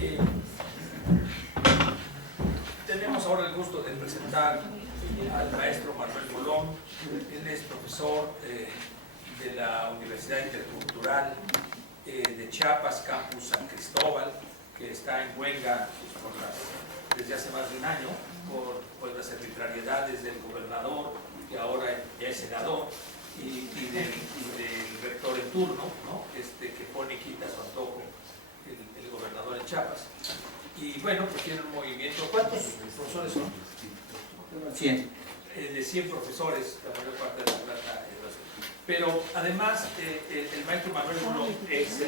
Eh, Tenemos ahora el gusto de presentar al maestro Manuel Molón. Él es profesor de la Universidad Intercultural de Chiapas, Campus San Cristóbal, que está en huelga desde hace más de un año por las arbitrariedades del gobernador, que ahora ya es senador, y del rector en turno, ¿no? Que pone y quita a su antojo el gobernador en Chiapas. Y bueno, pues tiene un movimiento. ¿Cuántos profesores son? 100. De 100 profesores, la mayor parte de la plata. Pero además, el maestro Manuel Molón es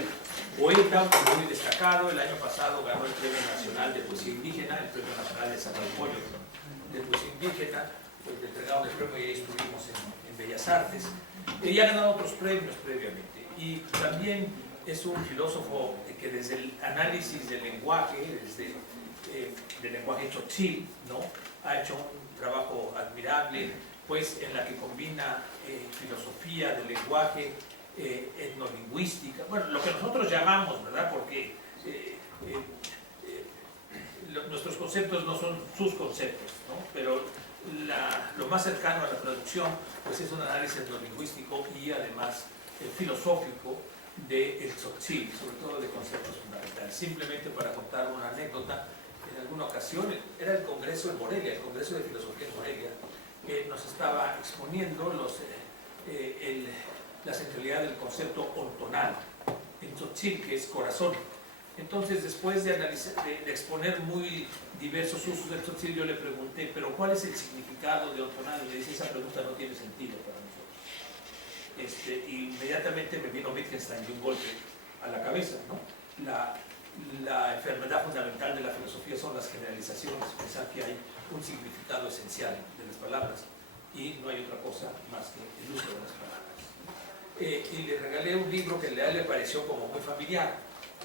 poeta muy destacado. El año pasado ganó el Premio Nacional de Poesía Indígena, el Premio Nacional de Zacatlán de Poesía Indígena. Pues le entregaron el premio y ahí estuvimos en Bellas Artes. Y ha ganado otros premios previamente. Y también es un filósofo que desde el análisis del lenguaje, del lenguaje tzotzil, ¿no? Ha hecho un trabajo admirable, pues en la que combina filosofía del lenguaje, etnolingüística, bueno, lo que nosotros llamamos, ¿verdad? Porque nuestros conceptos no son sus conceptos, ¿no? Pero lo más cercano a la traducción pues es un análisis etnolingüístico y además filosófico del tzotzil, sobre todo de conceptos fundamentales. Simplemente para contar una anécdota, en alguna ocasión era el Congreso en Morelia, el Congreso de Filosofía en Morelia, que nos estaba exponiendo la centralidad del concepto ortonal en tzotzil, que es corazón. Entonces, después de exponer muy diversos usos del tzotzil, yo le pregunté, ¿pero cuál es el significado de ortonal? Y me dice, esa pregunta no tiene sentido para nosotros. Inmediatamente me vino Wittgenstein de un golpe a la cabeza, ¿no? La enfermedad fundamental de la filosofía son las generalizaciones, pensar que hay un significado esencial de las palabras y no hay otra cosa más que el uso de las palabras. Y le regalé un libro que a él le pareció como muy familiar,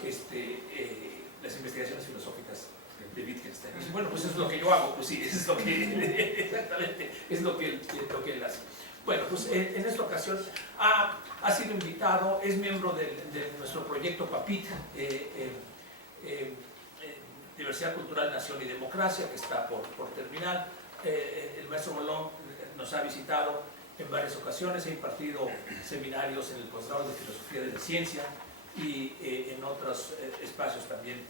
las investigaciones filosóficas de Wittgenstein. Y dice, bueno, pues eso es lo que yo hago. Pues sí, eso es lo que, exactamente, es lo que él hace. Bueno, pues en esta ocasión ha sido invitado, es miembro de nuestro proyecto PAPIT, Diversidad Cultural, Nación y Democracia, que está por terminar. El maestro Molón nos ha visitado en varias ocasiones, ha impartido seminarios en el posgrado de Filosofía de la Ciencia y en otros espacios también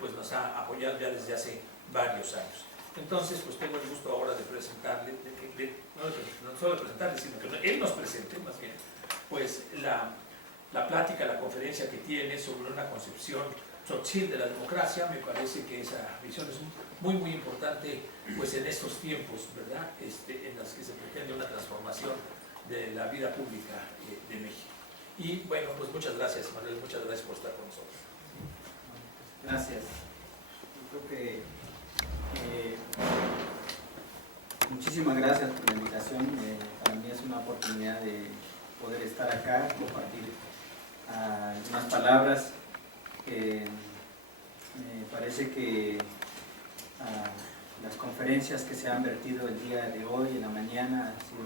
pues nos ha apoyado ya desde hace varios años. Entonces, pues tengo el gusto ahora de presentarle, no solo de presentarle, sino que él nos presente más bien, pues la plática, la conferencia que tiene sobre una concepción tzotzil de la democracia. Me parece que esa visión es muy, muy importante pues en estos tiempos, ¿verdad? En las que se pretende una transformación de la vida pública de México. Y bueno, pues muchas gracias, Manuel, muchas gracias por estar con nosotros. Gracias. Yo creo que muchísimas gracias por la invitación. Para mí es una oportunidad de poder estar acá, compartir unas palabras. Me parece que las conferencias que se han vertido el día de hoy, en la mañana, han sido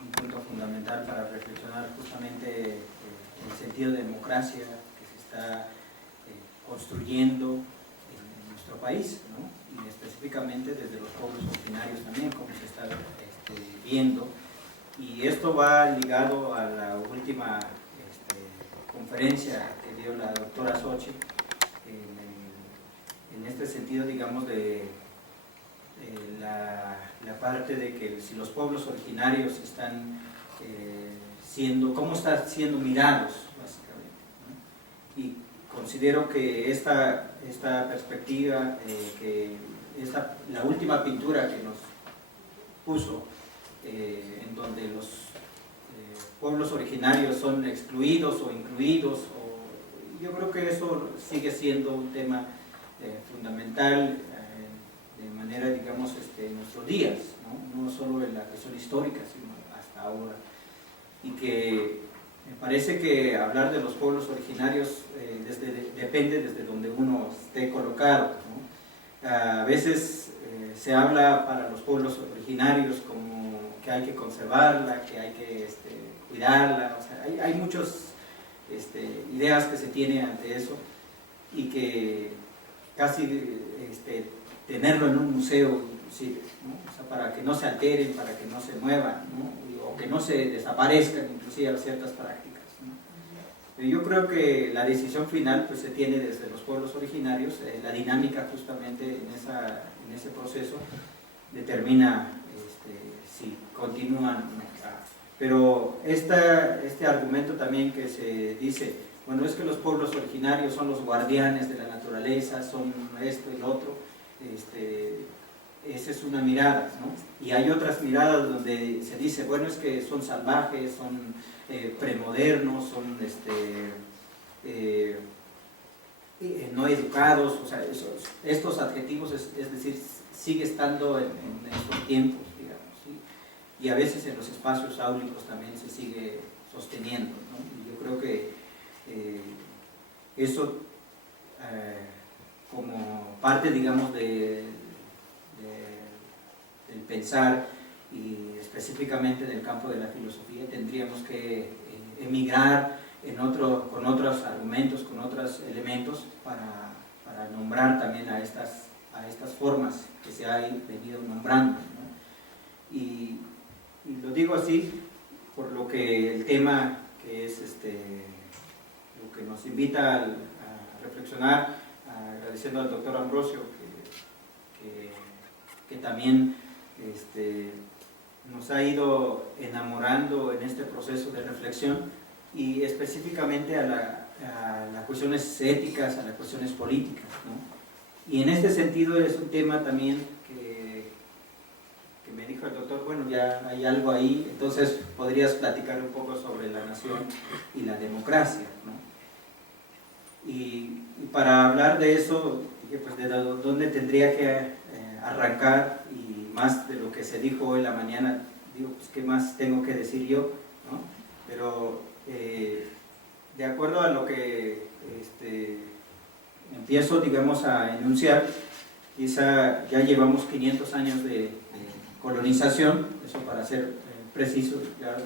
un punto fundamental para reflexionar justamente el sentido de democracia que se está construyendo en nuestro país, ¿no? Y específicamente desde los pueblos originarios también, como se está viendo. Y esto va ligado a la última conferencia que dio la doctora Xochitl, en este sentido, digamos, de la parte de que si los pueblos originarios están siendo, cómo están siendo mirados, básicamente, ¿no? Y considero que esta perspectiva, la última pintura que nos puso, en donde los pueblos originarios son excluidos o incluidos, yo creo que eso sigue siendo un tema fundamental de manera, digamos, en nuestros días, no solo en la cuestión histórica, sino hasta ahora. Y que me parece que hablar de los pueblos originarios depende desde donde uno esté colocado, ¿no? A veces se habla para los pueblos originarios como que hay que conservarla, que hay que cuidarla, o sea, hay muchas ideas que se tienen ante eso, y que casi tenerlo en un museo inclusive, ¿no? O sea, para que no se alteren, para que no se muevan, ¿no? O que no se desaparezcan inclusive ciertas prácticas, ¿no? Yo creo que la decisión final pues se tiene desde los pueblos originarios, la dinámica justamente en ese proceso determina si continúan o no. Pero este argumento también que se dice, bueno, es que los pueblos originarios son los guardianes de la naturaleza, son esto y lo otro, esa es una mirada, ¿no? Y hay otras miradas donde se dice, bueno, es que son salvajes, son premodernos, son no educados, o sea, estos adjetivos, es decir, sigue estando en estos tiempos, digamos, ¿sí? Y a veces en los espacios áulicos también se sigue sosteniendo, ¿no? Y yo creo que eso como parte, digamos, del pensar y específicamente en el campo de la filosofía, tendríamos que emigrar con otros argumentos, con otros elementos para nombrar también a estas formas que se han venido nombrando, ¿no? Y lo digo así por lo que el tema que es lo que nos invita a reflexionar, agradeciendo al doctor Ambrosio que también nos ha ido enamorando en este proceso de reflexión y específicamente a las cuestiones éticas, a las cuestiones políticas, ¿no? Y en este sentido es un tema también que me dijo el doctor, bueno, ya hay algo ahí, entonces podrías platicar un poco sobre la nación y la democracia, ¿no? Y para hablar de eso, dije, pues de dónde tendría que arrancar, y más de lo que se dijo hoy en la mañana, digo, pues qué más tengo que decir yo, ¿no? Pero de acuerdo a lo que empiezo, digamos, a enunciar, quizá ya llevamos 500 años de colonización, eso para ser preciso, ya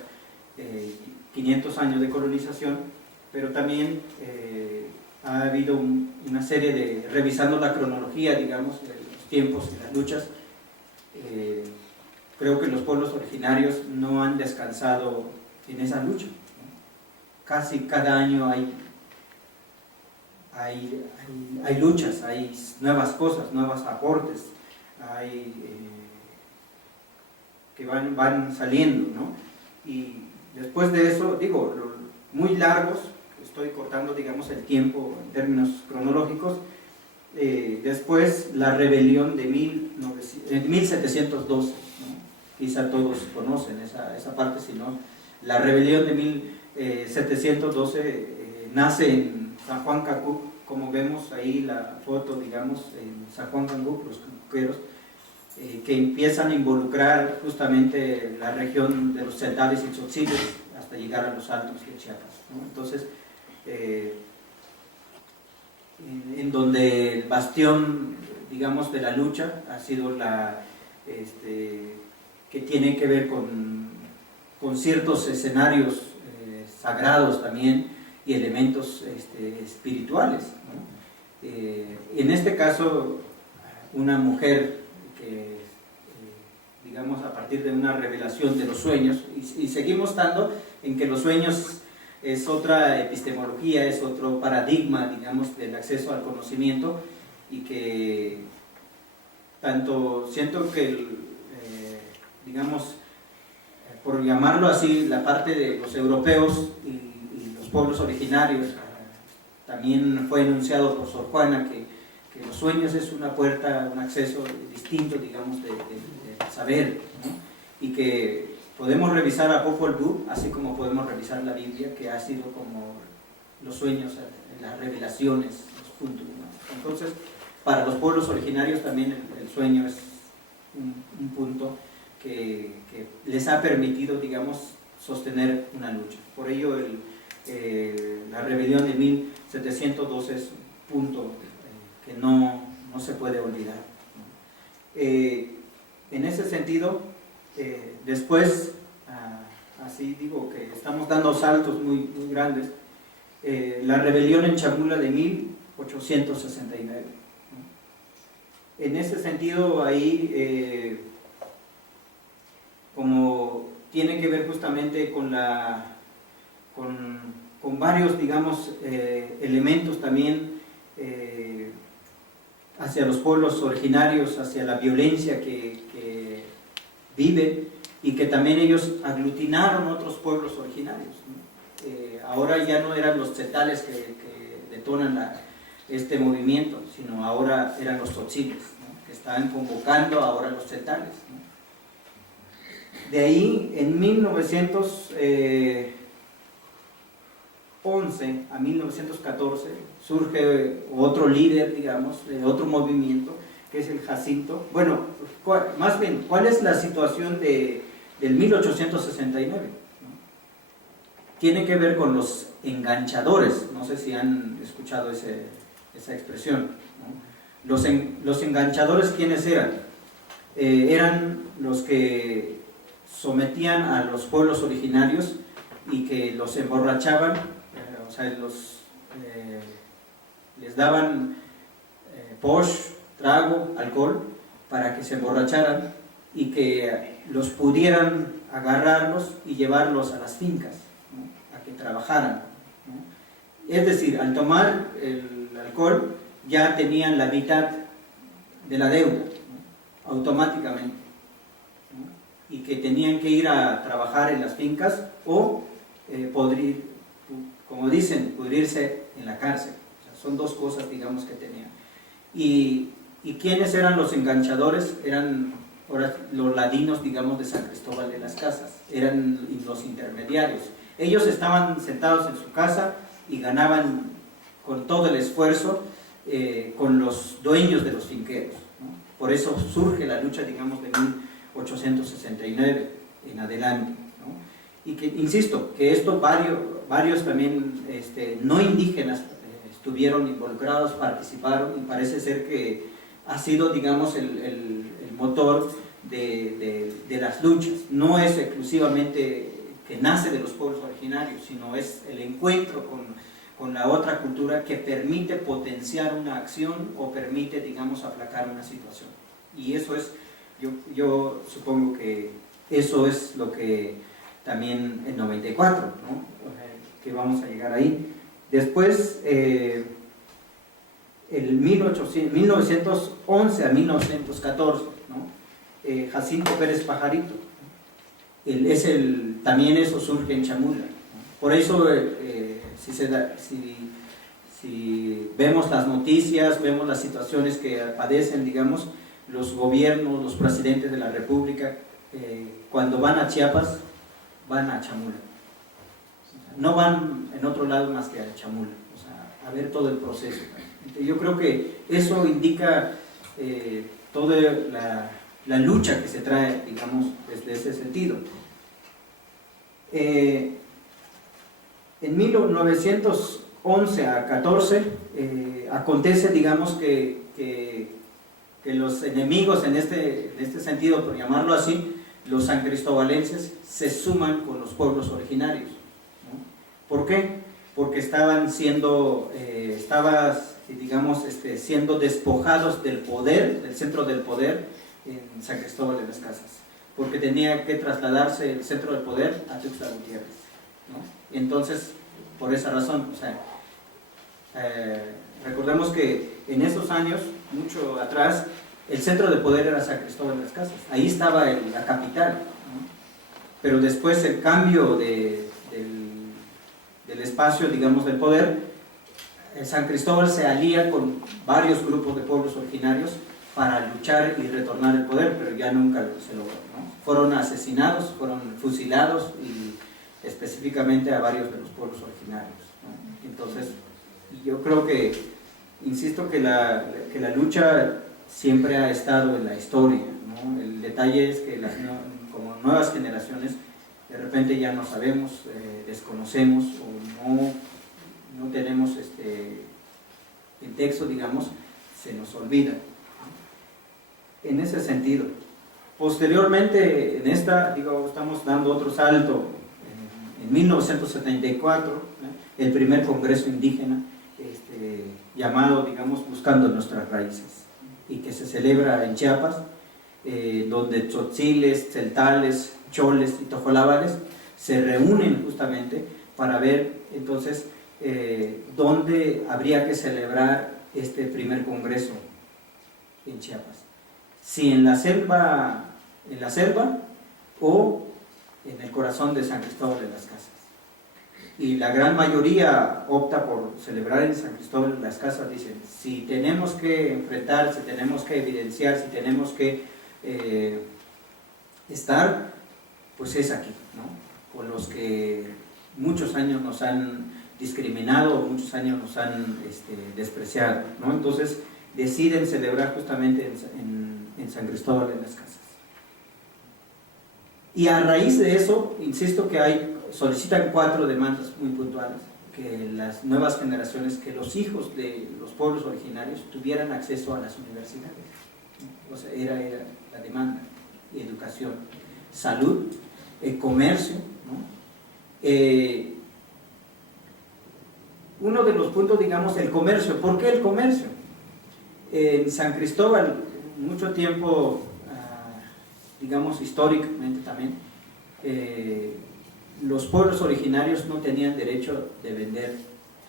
500 años de colonización, pero también ha habido una serie de, revisando la cronología, digamos, de los tiempos y las luchas, creo que los pueblos originarios no han descansado en esa lucha, ¿no? Casi cada año hay luchas, hay nuevas cosas, nuevos aportes, hay que van saliendo, ¿no? Y después de eso, digo, muy largos, estoy cortando, digamos, el tiempo en términos cronológicos. Después la rebelión de 1712, ¿no? Quizá todos conocen esa parte, si no, la rebelión de 1712 nace en San Juan Cacuc, como vemos ahí la foto, digamos, en San Juan Cacuc, los cacuqueros, que empiezan a involucrar justamente la región de los Celtales y Tzotziles hasta llegar a los Altos de Chiapas, ¿no? Entonces, en donde el bastión, digamos, de la lucha ha sido que tiene que ver con ciertos escenarios sagrados también y elementos espirituales, ¿no? En este caso, una mujer que, digamos, a partir de una revelación de los sueños, y seguimos estando en que los sueños es otra epistemología, es otro paradigma, digamos, del acceso al conocimiento, y que tanto siento que, digamos, por llamarlo así, la parte de los europeos y los pueblos originarios, también fue enunciado por Sor Juana que los sueños es una puerta, un acceso distinto, digamos, de saber, ¿no? Y que podemos revisar a Popol Vuh, así como podemos revisar la Biblia, que ha sido como los sueños, las revelaciones, los puntos, ¿no? Entonces, para los pueblos originarios también el sueño es un punto que les ha permitido, digamos, sostener una lucha. Por ello, la rebelión de 1712 es un punto que no se puede olvidar, ¿no? En ese sentido, después, así digo que estamos dando saltos muy, muy grandes. La rebelión en Chamula de 1869. En ese sentido, ahí, como tiene que ver justamente con varios, digamos, elementos también hacia los pueblos originarios, hacia la violencia que viven, y que también ellos aglutinaron otros pueblos originarios, ¿no? Ahora ya no eran los tzetales que detonan este movimiento, sino ahora eran los tzotziles, ¿no? Que estaban convocando ahora los tzetales, ¿no? De ahí, en 1911 a 1914, surge otro líder, digamos, de otro movimiento, que es el Jacinto. Bueno, más bien, ¿cuál es la situación del 1869? Tiene que ver con los enganchadores. No sé si han escuchado esa expresión, ¿no? Los enganchadores, ¿quiénes eran? Eran los que sometían a los pueblos originarios y que los emborrachaban, o sea, les daban posh, trago, alcohol, para que se emborracharan y que los pudieran agarrarlos y llevarlos a las fincas, ¿no? A que trabajaran, ¿no? Es decir, al tomar el alcohol ya tenían la mitad de la deuda, ¿no? Automáticamente, ¿no? Y que tenían que ir a trabajar en las fincas o como dicen, pudrirse en la cárcel. O sea, son dos cosas, digamos, que tenían. ¿Y quiénes eran los enganchadores? Eran ahora los ladinos, digamos, de San Cristóbal de las Casas, eran los intermediarios. Ellos estaban sentados en su casa y ganaban con todo el esfuerzo con los dueños de los finqueros, ¿no? Por eso surge la lucha, digamos, de 1869 en adelante, ¿no? Y que, insisto, que esto varios también no indígenas estuvieron involucrados, participaron, y parece ser que ha sido, digamos, el motor de las luchas. No es exclusivamente que nace de los pueblos originarios, sino es el encuentro con la otra cultura que permite potenciar una acción o permite, digamos, aplacar una situación. Y eso es, yo supongo que eso es lo que también en 94, ¿no? Que vamos a llegar ahí. Después, en 1911 a 1914, ¿no? Jacinto Pérez Pajarito, también eso surge en Chamula, ¿no? Por eso, si vemos las noticias, vemos las situaciones que padecen, digamos, los gobiernos, los presidentes de la República, cuando van a Chiapas, van a Chamula. No van en otro lado más que a Chamula, o sea, a ver todo el proceso. Yo creo que eso indica toda la lucha que se trae, digamos, desde ese sentido. En 1911 a 14 acontece, digamos, que los enemigos en este sentido, por llamarlo así, los sancristobalenses, se suman con los pueblos originarios, ¿no? ¿Por qué? Porque estaban siendo despojados del poder, del centro del poder en San Cristóbal de las Casas, porque tenía que trasladarse el centro del poder a Tuxtla Gutiérrez, ¿no? Entonces, por esa razón, o sea, recordemos que en esos años, mucho atrás, el centro de poder era San Cristóbal de las Casas, ahí estaba la capital, ¿no? Pero después el cambio del espacio, digamos, del poder, San Cristóbal se alía con varios grupos de pueblos originarios para luchar y retornar el poder, pero ya nunca se logró, ¿no? Fueron asesinados, fueron fusilados, y específicamente a varios de los pueblos originarios, ¿no? Entonces, yo creo que, insisto, que la lucha siempre ha estado en la historia, ¿no? El detalle es que como nuevas generaciones de repente ya no sabemos, desconocemos o no tenemos el texto, digamos, se nos olvida, ¿no? En ese sentido. Posteriormente, estamos dando otro salto. En 1974, el primer Congreso Indígena llamado, digamos, Buscando Nuestras Raíces, y que se celebra en Chiapas, donde tzotziles, tzeltales, choles y tojolabales se reúnen justamente para ver entonces dónde habría que celebrar este primer congreso en Chiapas, si en la selva o en el corazón de San Cristóbal de las Casas. Y la gran mayoría opta por celebrar en San Cristóbal de las Casas. Dicen, si tenemos que enfrentar, si tenemos que evidenciar, si tenemos que estar, pues es aquí, ¿no? Con los que muchos años nos han discriminado, muchos años nos han despreciado, ¿no? Entonces deciden celebrar justamente en San Cristóbal de las Casas. Y a raíz de eso, insisto que solicitan 4 demandas muy puntuales: que las nuevas generaciones, que los hijos de los pueblos originarios tuvieran acceso a las universidades. O sea, era la demanda: educación, salud, comercio, ¿no? Uno de los puntos, digamos, el comercio. ¿Por qué el comercio? En San Cristóbal, mucho tiempo, digamos históricamente también, los pueblos originarios no tenían derecho de vender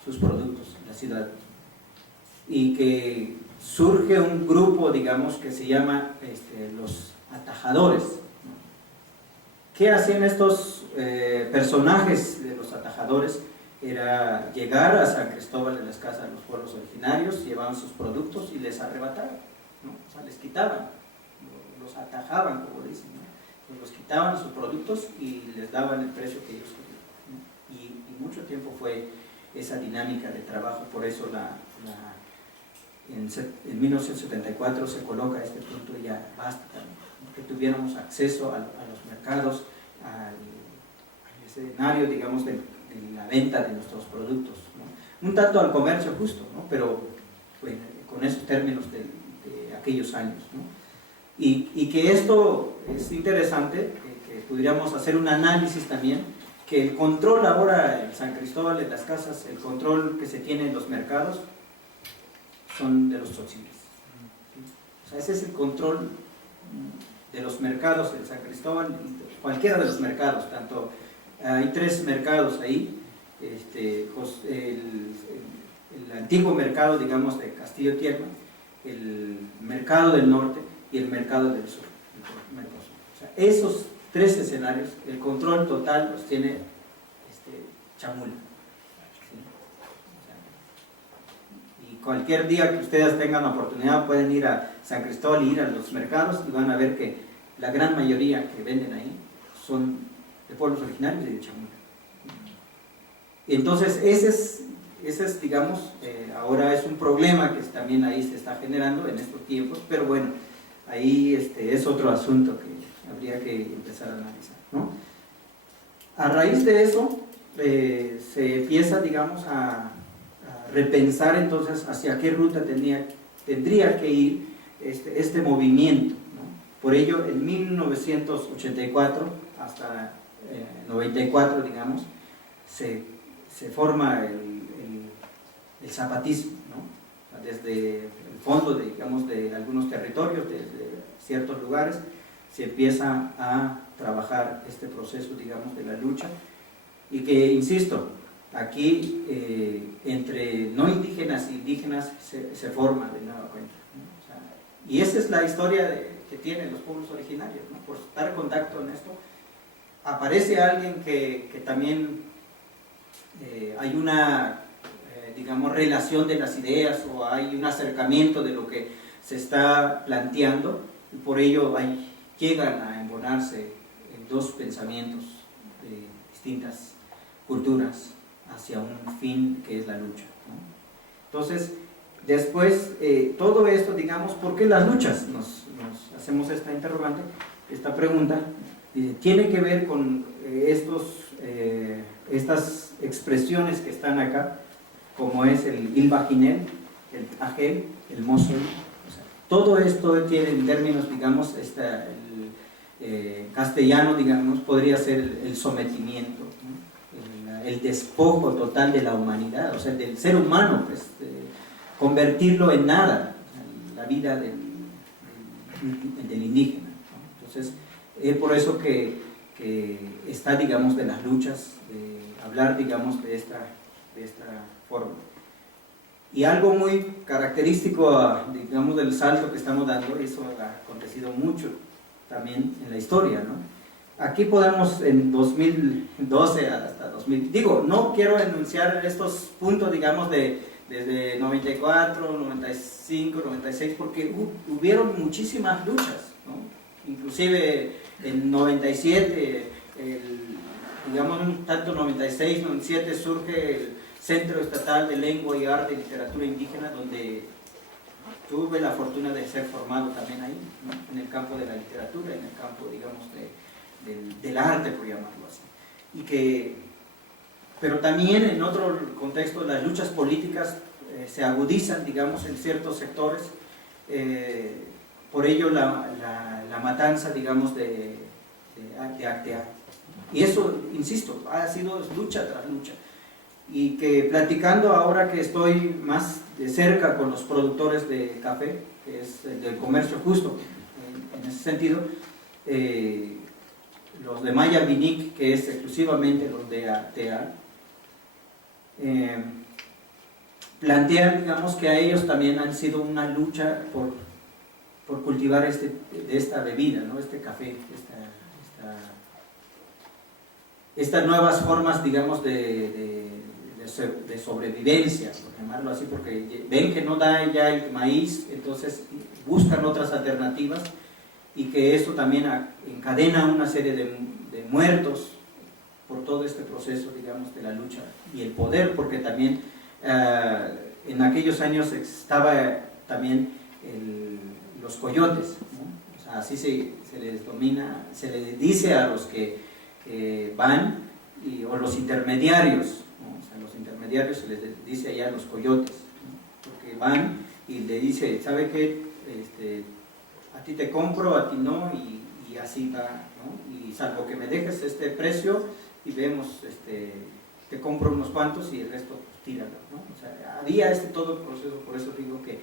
sus productos en la ciudad, y que surge un grupo, digamos, que se llama los atajadores, ¿no? ¿Qué hacían estos personajes de los atajadores? Era llegar a San Cristóbal de las Casas, los pueblos originarios, llevaban sus productos y les arrebataban, ¿no? O sea, les quitaban, los atajaban, como dicen, ¿no? Pues los quitaban sus productos y les daban el precio que ellos querían, ¿no? Y mucho tiempo fue esa dinámica de trabajo. Por eso en 1974 se coloca este punto: ya basta, ¿no? Que tuviéramos acceso a los mercados, al escenario, digamos, de la venta de nuestros productos, ¿no? Un tanto al comercio justo, ¿no? Pero bueno, con esos términos de aquellos años, ¿no? Y que esto es interesante, que pudiéramos hacer un análisis también, que el control ahora en San Cristóbal de las Casas, el control que se tiene en los mercados, son de los tzotziles, ¿sí? O sea, ese es el control de los mercados en San Cristóbal, cualquiera de los mercados, tanto hay 3 mercados ahí, el antiguo mercado, digamos, de Castillo Tierno, el mercado del norte y el mercado del sur, o sea, esos 3 escenarios, el control total los tiene Chamula, ¿sí? O sea, y cualquier día que ustedes tengan la oportunidad pueden ir a San Cristóbal y ir a los mercados, y van a ver que la gran mayoría que venden ahí son de pueblos originarios y de Chamula. Entonces ese es digamos, ahora es un problema que también ahí se está generando en estos tiempos, pero bueno, ahí es otro asunto que habría que empezar a analizar, ¿no? A raíz de eso se empieza, digamos, a repensar entonces hacia qué ruta tendría que ir este movimiento, ¿no? Por ello, en 1984 hasta 94, digamos, se forma el zapatismo, ¿no? Desde el fondo, digamos, de algunos territorios, desde ciertos lugares, se empieza a trabajar este proceso, digamos, de la lucha, y que, insisto, aquí entre no indígenas e indígenas se forma de nueva cuenta, ¿no? O sea, y esa es la historia que tienen los pueblos originarios, ¿no? Por estar en contacto en esto, aparece alguien que también hay una digamos, relación de las ideas, o hay un acercamiento de lo que se está planteando, y por ello llegan a embonarse en 2 pensamientos de distintas culturas hacia un fin que es la lucha, ¿no? Entonces, después, todo esto, digamos, ¿por qué las luchas? Nos hacemos esta interrogante, esta pregunta, tiene que ver con estas expresiones que están acá, como es el Ilbaginel, el Ajel, el Mosol. O sea, todo esto tiene en términos, digamos, el castellano, digamos, podría ser el sometimiento, ¿no? El despojo total de la humanidad, o sea, del ser humano, pues, convertirlo en nada, la vida del indígena, ¿no? Entonces, es por eso que está, digamos, de las luchas, de hablar, digamos, de esta forma. Y algo muy característico, digamos, del salto que estamos dando, eso ha acontecido mucho también en la historia, ¿no? Aquí podemos en 2012 hasta 2000, digo, no quiero enunciar estos puntos, digamos, desde 94, 95, 96, porque hubieron muchísimas luchas, ¿no? Inclusive en 97, digamos, tanto 96, 97 surge el Centro Estatal de Lengua y Arte y Literatura Indígena, donde tuve la fortuna de ser formado también ahí, ¿no? En el campo de la literatura, en el campo, digamos, del arte, por llamarlo así. Pero también en otro contexto, las luchas políticas se agudizan, digamos, en ciertos sectores. Por ello la matanza, digamos, de Acteal. Y eso, insisto, ha sido lucha tras lucha. Y que platicando ahora que estoy más de cerca con los productores de café, que es el del comercio justo, en ese sentido, los de Maya Vinic, que es exclusivamente los de Acteal, plantean, digamos, que a ellos también han sido una lucha por cultivar esta bebida, ¿no? Este café, estas nuevas formas, digamos, de sobrevivencia, por llamarlo así, porque ven que no da ya el maíz, entonces buscan otras alternativas, y que eso también encadena una serie de muertos por todo este proceso, digamos, de la lucha y el poder, porque también en aquellos años estaba también los coyotes, ¿no? O sea, así se les domina, se les dice a los que van, o los intermediarios, ¿no? O sea, los intermediarios se les dice allá los coyotes, ¿no? Porque van y le dice, ¿sabe qué? A ti te compro, a ti no, y así va, ¿no? Y salvo que me dejes este precio y vemos, te compro unos cuantos y el resto pues, tíralo, ¿no? O sea, había todo proceso, por eso digo que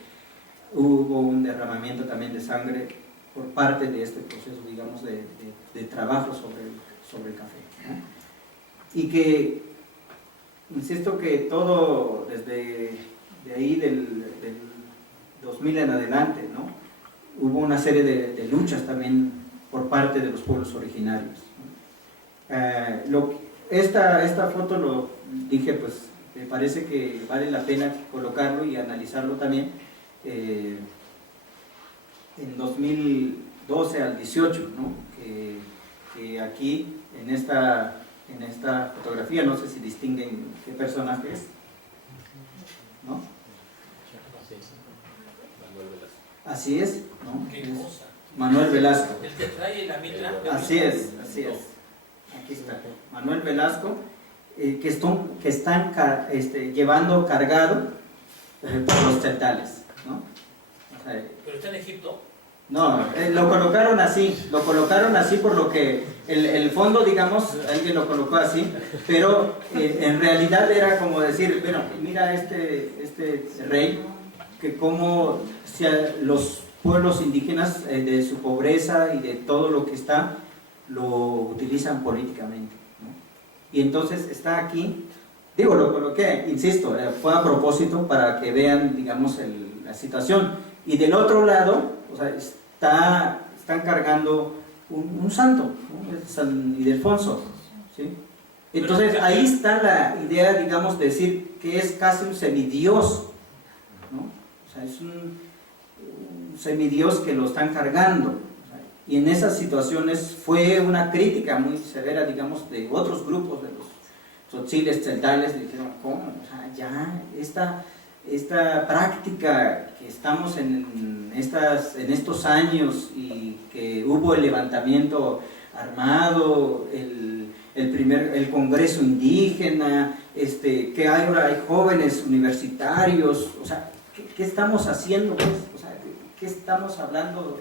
hubo un derramamiento también de sangre por parte de este proceso, digamos, de trabajo sobre el café, ¿no? Y que, insisto que todo desde de ahí del 2000 en adelante, ¿no? Hubo una serie de luchas también por parte de los pueblos originarios. Esta foto lo dije, pues me parece que vale la pena colocarlo y analizarlo también. En 2012 al 18, ¿no? que aquí en esta fotografía, no sé si distinguen qué personaje es, ¿no? Así es, ¿no? Manuel Velasco. El que trae la mitra. Así es. Aquí está. Manuel Velasco, que están llevando cargado por los tzeltales, ¿no? O sea, ¿Pero está en Egipto? No, lo colocaron así por lo que el fondo, digamos, alguien lo colocó así, pero en realidad era como decir, bueno, mira este rey, que como si los pueblos indígenas de su pobreza y de todo lo que está, lo utilizan políticamente, ¿no? Y entonces está aquí, digo, lo coloqué, insisto, fue a propósito para que vean, digamos, la situación. Y del otro lado, o sea, están cargando un santo, ¿no? Es San Ildefonso, ¿sí? Entonces ahí está la idea, digamos, de decir que es casi un semidios, ¿no? O sea, es un semidios que lo están cargando, o sea, y en esas situaciones fue una crítica muy severa, digamos, de otros grupos, de los tzotziles, tzeltales, dijeron, ¿cómo? O sea, ya esta práctica que estamos en estos años, y que hubo el levantamiento armado, el Congreso Indígena, que ahora hay jóvenes universitarios, o sea, ¿qué estamos haciendo, pues? O sea, ¿qué estamos hablando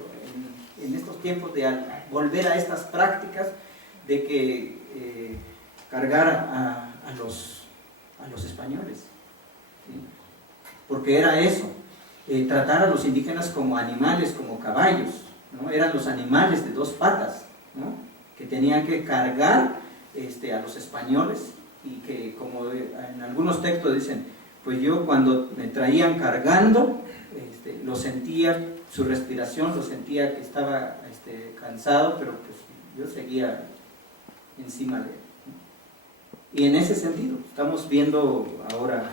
en estos tiempos de volver a estas prácticas de que cargar a los españoles? ¿Sí? porque era eso, tratar a los indígenas como animales, como caballos, ¿no? Eran los animales de dos patas, ¿no? Que tenían que cargar a los españoles, y que, como en algunos textos dicen, pues yo cuando me traían cargando, lo sentía, su respiración, lo sentía que estaba cansado, pero pues yo seguía encima de él. Y en ese sentido, estamos viendo ahora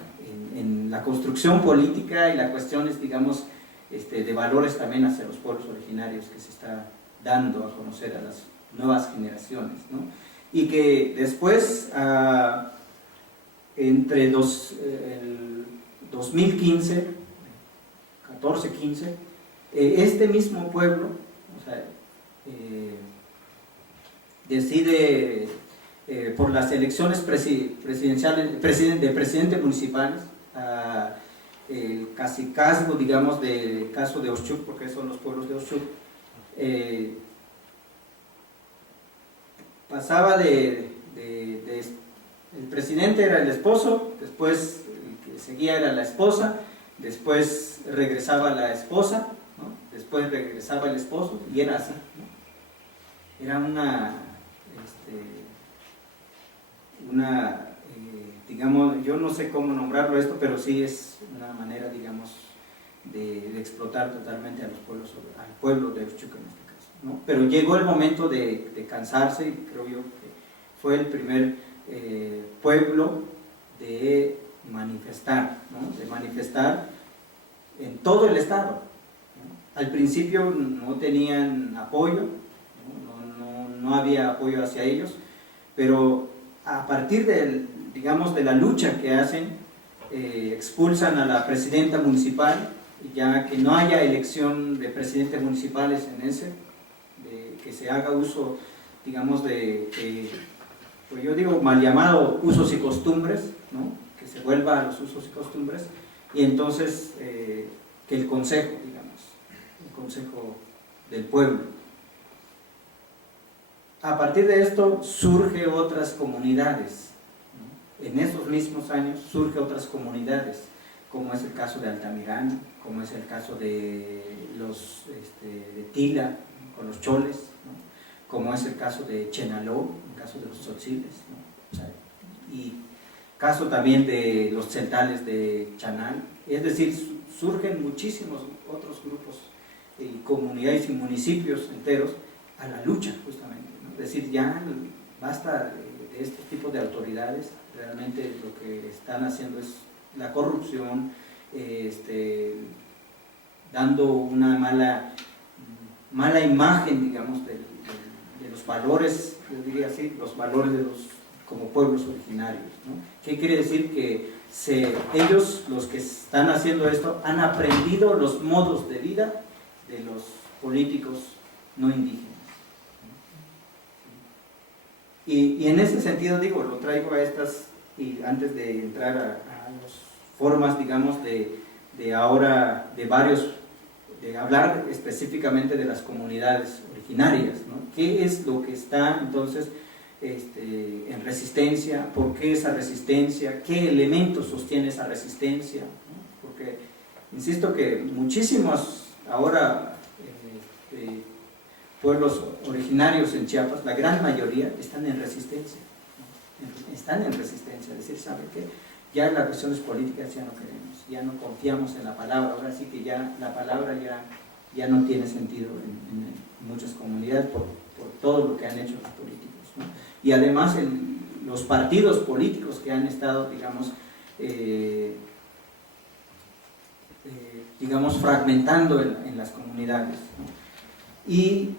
en la construcción política y las cuestiones, digamos, de valores también hacia los pueblos originarios que se está dando a conocer a las nuevas generaciones, ¿no? Y que después, entre el 2015, 14-15, este mismo pueblo, o sea, decide por las elecciones presidenciales, de presidentes municipales, el cacicazgo, digamos, del caso de Oshchuk, porque son los pueblos de Oshchuk, pasaba el presidente era el esposo, después el que seguía era la esposa, después regresaba la esposa, ¿no? Después regresaba el esposo, y era así, ¿no? Era digamos, yo no sé cómo nombrarlo esto, pero sí es una manera, digamos, de explotar totalmente a los pueblos, al pueblo de Oshchuk en este caso, ¿no? Pero llegó el momento de cansarse, y creo yo que fue el primer pueblo de manifestar, ¿no? De manifestar en todo el estado, ¿no? Al principio no tenían apoyo, no había apoyo hacia ellos, pero a partir digamos, de la lucha que hacen, expulsan a la presidenta municipal, y ya que no haya elección de presidentes municipales en ese, que se haga uso, digamos, pues yo digo mal llamado usos y costumbres, ¿no? Que se vuelva a los usos y costumbres, y entonces que el consejo, digamos, el consejo del pueblo. A partir de esto surge otras comunidades, ¿no? En esos mismos años surge otras comunidades, como es el caso de Altamirano, como es el caso de de Tila, ¿no? Con los choles, ¿no? Como es el caso de Chenaló, el caso de los tzotziles, ¿no? O sea, y caso también de los tzeltales de Chanal. Es decir, surgen muchísimos otros grupos y comunidades y municipios enteros a la lucha, justamente, ¿no? Es decir, ya basta de este tipo de autoridades, realmente lo que están haciendo es la corrupción, dando una mala imagen, digamos, de los valores, yo diría así, los valores de los como pueblos originarios, ¿no? ¿Qué quiere decir? Que ellos, los que están haciendo esto, han aprendido los modos de vida de los políticos no indígenas. Y en ese sentido, digo, lo traigo a estas, y antes de entrar a las formas, digamos, de ahora, de hablar específicamente de las comunidades originarias, ¿no? ¿Qué es lo que está entonces en resistencia? ¿Por qué esa resistencia? ¿Qué elementos sostiene esa resistencia? ¿No? Porque, insisto que muchísimos ahora pueblos originarios en Chiapas, la gran mayoría están en resistencia, ¿no? Están en resistencia, es decir, ¿sabe qué? Ya las cuestiones políticas ya no queremos, ya no confiamos en la palabra, ahora sí que ya la palabra ya no tiene sentido en muchas comunidades por todo lo que han hecho los políticos, ¿no? Y además los partidos políticos que han estado, digamos, fragmentando en las comunidades, ¿no? Y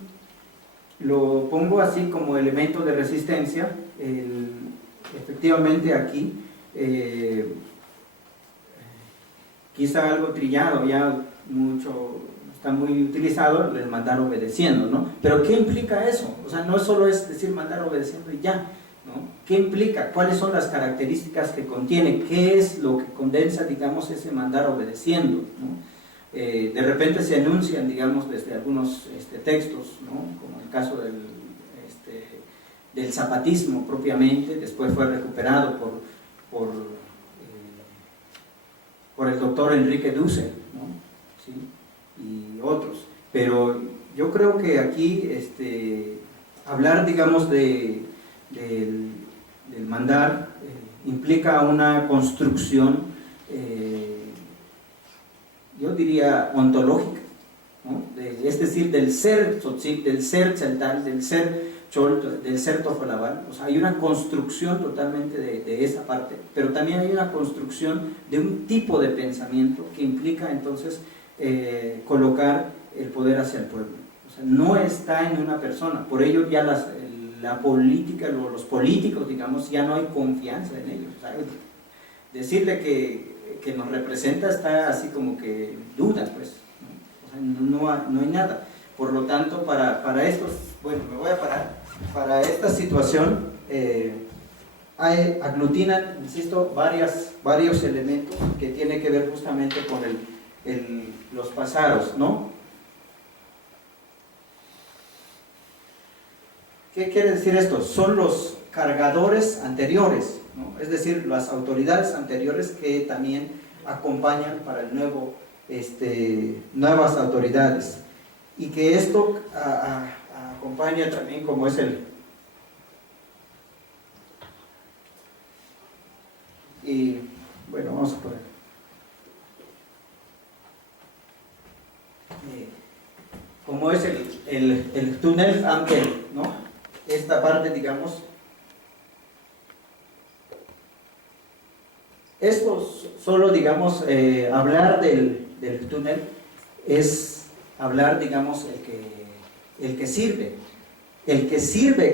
lo pongo así como elemento de resistencia. Efectivamente aquí, quizá algo trillado, ya está muy utilizado el mandar obedeciendo, ¿no? Pero ¿qué implica eso? O sea, no solo es decir mandar obedeciendo y ya, ¿no? ¿Qué implica? ¿Cuáles son las características que contiene? ¿Qué es lo que condensa, digamos, ese mandar obedeciendo, ¿no? De repente se enuncian, digamos, desde algunos textos, ¿no? Como el caso del zapatismo propiamente, después fue recuperado por el doctor doctor Enrique Dussel, ¿no? ¿Sí? Y otros. Pero yo creo que aquí hablar, digamos, del mandar implica una construcción, yo diría, ontológica, ¿no? Es decir, del ser tzotzil, del ser tzeltal, del ser chol, del ser tojolabal. O sea, hay una construcción totalmente de esa parte, pero también hay una construcción de un tipo de pensamiento que implica entonces colocar el poder hacia el pueblo. O sea, no está en una persona, por ello ya la política, los políticos, digamos, ya no hay confianza en ellos. O sea, decirle que nos representa está así como que duda, pues, ¿no? O sea, no hay nada. Por lo tanto, para estos, bueno, me voy a parar, para esta situación aglutinan, insisto, varios elementos que tienen que ver justamente con los pasaros, ¿no? ¿Qué quiere decir esto? Son los cargadores anteriores, ¿no? Es decir, las autoridades anteriores que también acompañan para el nuevo, nuevas autoridades, y que esto acompaña también como es y bueno, vamos a poner como es el túnel Amtel, ¿no? Esta parte, digamos, esto solo, digamos, hablar del túnel es hablar, digamos, el que sirve,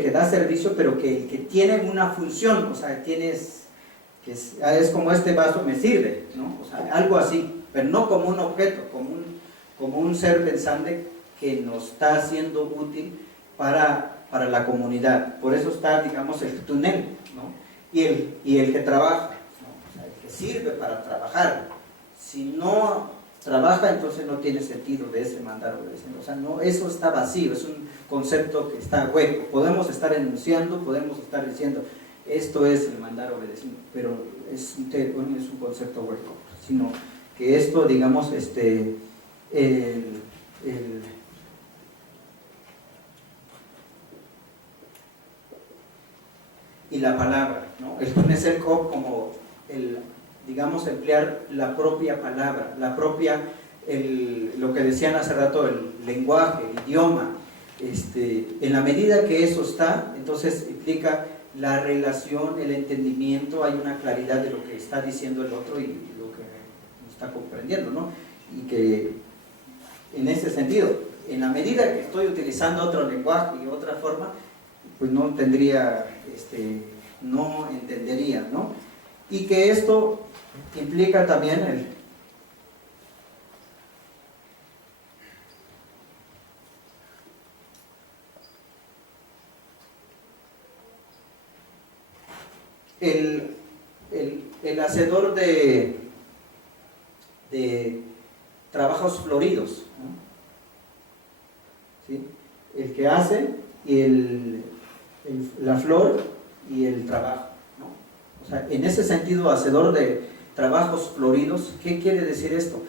que da servicio, pero el que tiene una función, o sea, es como este vaso me sirve, ¿no? O sea, algo así, pero no como un objeto, como un ser pensante que nos está siendo útil para la comunidad. Por eso está, digamos, el túnel, ¿no? Y el que trabaja, ¿no? O sea, el que sirve para trabajar. Si no trabaja, entonces no tiene sentido de ese mandar obedeciendo. O sea, no, eso está vacío, es un concepto que está hueco. Podemos estar enunciando, podemos estar diciendo, esto es el mandar obedeciendo, pero es un concepto hueco, sino que esto, digamos, y la palabra, ¿no? El Tuneselkop como digamos, emplear la propia palabra, lo que decían hace rato, el lenguaje, el idioma. En la medida que eso está, entonces implica la relación, el entendimiento, hay una claridad de lo que está diciendo el otro y lo que está comprendiendo, ¿no? Y que en ese sentido, en la medida que estoy utilizando otro lenguaje y otra forma, pues no tendría, no entendería, ¿no? Y que esto implica también el hacedor de trabajos floridos, ¿no? ¿Sí? El que hace y la flor y el trabajo, ¿no? O sea, en ese sentido, hacedor de trabajos floridos, ¿qué quiere decir esto?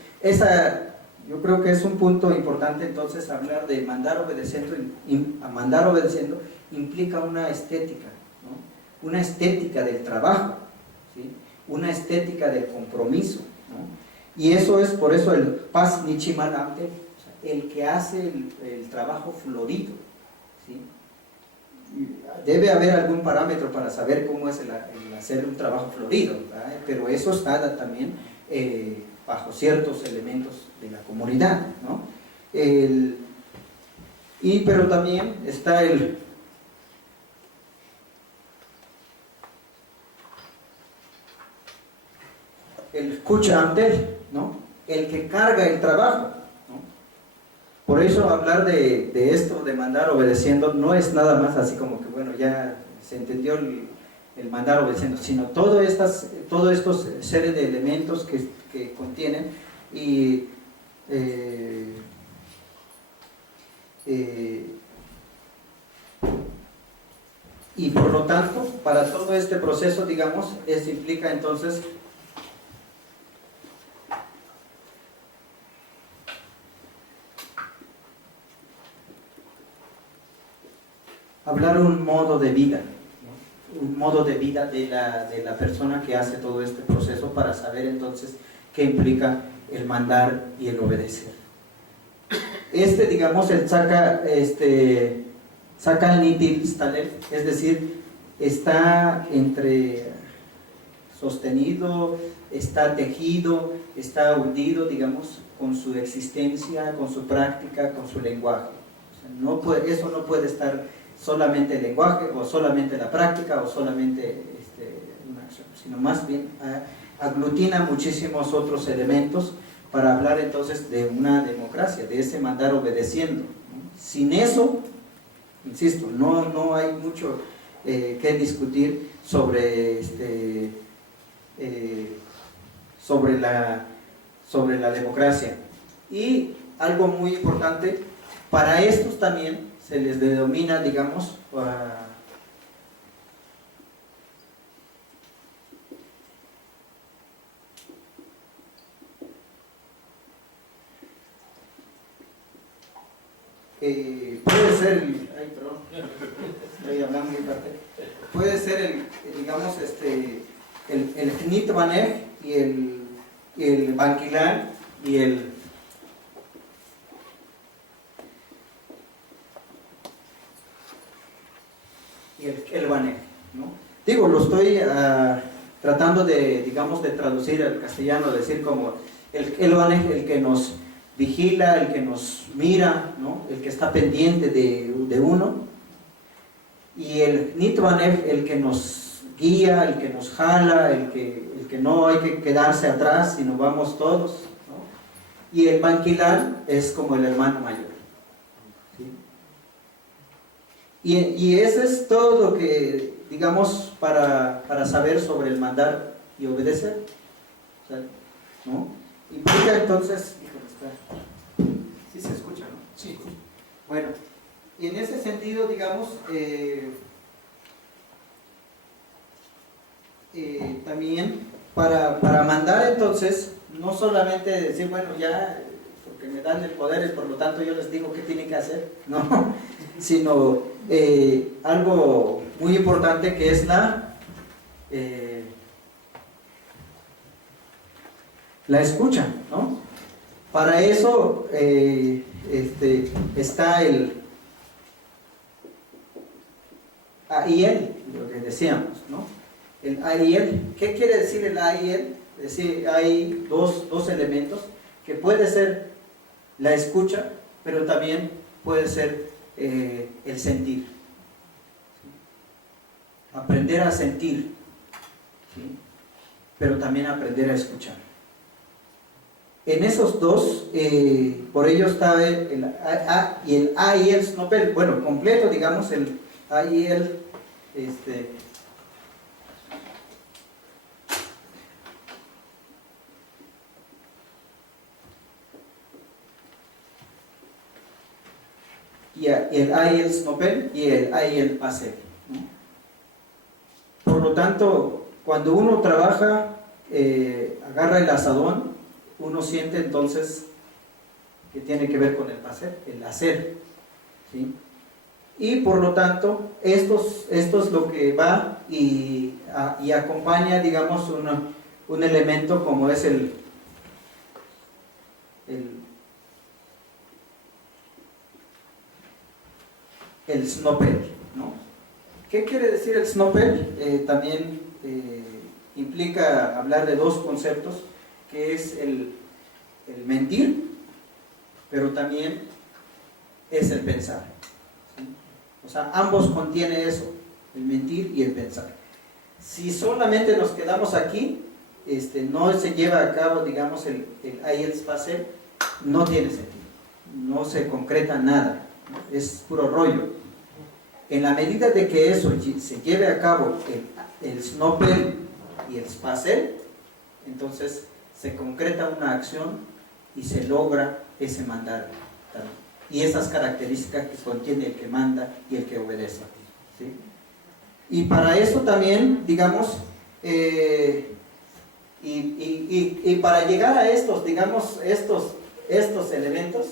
Yo creo que es un punto importante. Entonces, hablar de mandar obedeciendo, mandar obedeciendo implica una estética, ¿no? Una estética del trabajo, ¿sí? Una estética del compromiso, ¿no? Y eso es, por eso el Pas Nichimanante, el que hace el trabajo florido, ¿sí? Debe haber algún parámetro para saber cómo es el hacer un trabajo florido, ¿verdad? Pero eso está también bajo ciertos elementos de la comunidad, ¿no? Pero también está el Kuchantel, ¿no? El que carga el trabajo, ¿no? Por eso hablar de esto, de mandar obedeciendo, no es nada más así como que, bueno, ya se entendió el mandar obedeciendo, sino todos estos serie de elementos que contienen y por lo tanto, para todo este proceso, digamos, implica entonces hablar un modo de vida, ¿no? Un modo de vida de la persona que hace todo este proceso, para saber entonces qué implica el mandar y el obedecer. Digamos, él saca el nitil stalef, es decir, está entre sostenido, está tejido, está hundido, digamos, con su existencia, con su práctica, con su lenguaje. O sea, eso no puede estar solamente el lenguaje, o solamente la práctica, o solamente una acción, sino más bien aglutina muchísimos otros elementos para hablar entonces de una democracia, de ese mandar obedeciendo, ¿no? Sin eso, insisto, no hay mucho que discutir sobre sobre la democracia. Y algo muy importante, para estos también se les denomina, digamos, puede ser estoy hablando muy parte, puede ser digamos, el Knitbaner y el Banquilán y el Baner, ¿no? Digo, lo estoy tratando de, digamos, de traducir al castellano, decir como el Baner, el que nos vigila, el que nos mira, ¿no? El que está pendiente de uno, y el Nitbaner, el que nos guía, el que nos jala, el que no hay que quedarse atrás, sino vamos todos, ¿no? Y el Banquilán es como el hermano mayor, ¿sí? Y eso es todo lo que, digamos, para saber sobre el mandar y obedecer, o sea, ¿no? Implica entonces, ¿sí se escucha, no? Sí. Bueno, y en ese sentido, digamos, también para mandar entonces, no solamente decir, bueno, ya, porque me dan el poder y por lo tanto yo les digo qué tienen que hacer, no, sino algo muy importante, que es la escucha, ¿no? Para eso está el AIL, lo que decíamos, ¿no? El AIL, ¿qué quiere decir el AIL? Es decir, hay dos elementos, que puede ser la escucha, pero también puede ser el sentir. Aprender a sentir, ¿sí? Pero también aprender a escuchar. En esos dos, por ello está el A y el AIL Snopel, bueno, completo, digamos, el AIL, y el AIL Snopel y el AIL Pasel, ¿no? Por lo tanto, cuando uno trabaja, agarra el asadón, uno siente entonces que tiene que ver con el hacer, ¿sí? Y por lo tanto, esto es lo que va y acompaña, digamos, un elemento como es el Snopel, ¿no? ¿Qué quiere decir el Snopel? También implica hablar de dos conceptos, que es el mentir, pero también es el pensar, ¿sí? O sea, ambos contienen eso, el mentir y el pensar. Si solamente nos quedamos aquí, no se lleva a cabo, digamos, el IELTS Pasel, no tiene sentido, no se concreta nada, ¿no? Es puro rollo. En la medida de que eso se lleve a cabo, el Snopel y el Pasel, entonces se concreta una acción y se logra ese mandar también. Y esas características que contiene el que manda y el que obedece, ¿sí? Y para eso también, digamos, y para llegar a estos, digamos, estos elementos,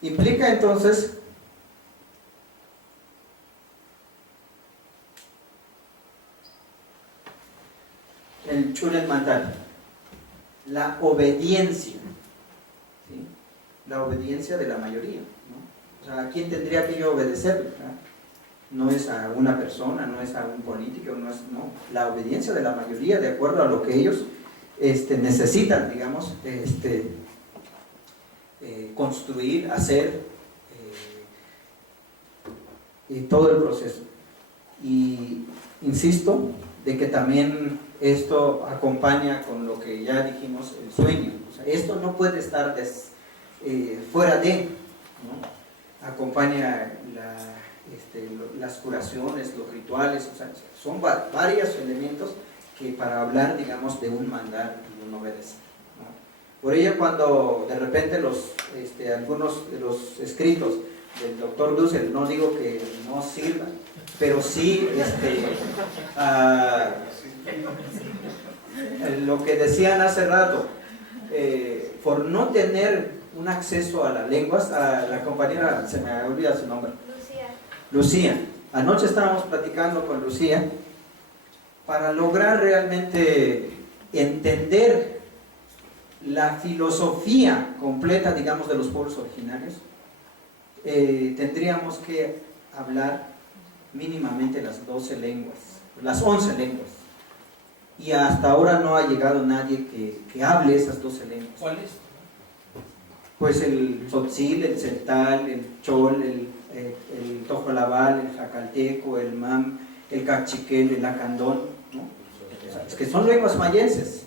implica entonces el Chunel Mantal, la obediencia, ¿sí? La obediencia de la mayoría, ¿no? O sea, ¿a quién tendría que yo obedecer? No es a una persona, no es a un político, no, la obediencia de la mayoría de acuerdo a lo que ellos necesitan, digamos, construir, hacer, y todo el proceso. Y insisto de que también esto acompaña con lo que ya dijimos, el sueño. O sea, esto no puede estar fuera de, ¿no? Acompaña las curaciones, los rituales, o sea, son varios elementos que para hablar, digamos, de un mandar y un obedecer, ¿no? Por ello, cuando de repente algunos de los escritos del doctor Dussel, no digo que no sirvan, pero sí lo que decían hace rato, por no tener un acceso a las lenguas, a la compañera, se me olvida su nombre, Lucía. Anoche estábamos platicando con Lucía para lograr realmente entender la filosofía completa, digamos, de los pueblos originarios. Tendríamos que hablar mínimamente las 12 lenguas, las 11 lenguas. Y hasta ahora no ha llegado nadie que hable esas 12 lenguas. ¿Cuáles? Pues el tzotzil, el celtal, el chol, el tojolabal, el jacalteco, el mam, el cachiquel, el lacandón, ¿no? O sea, es que son lenguas mayenses.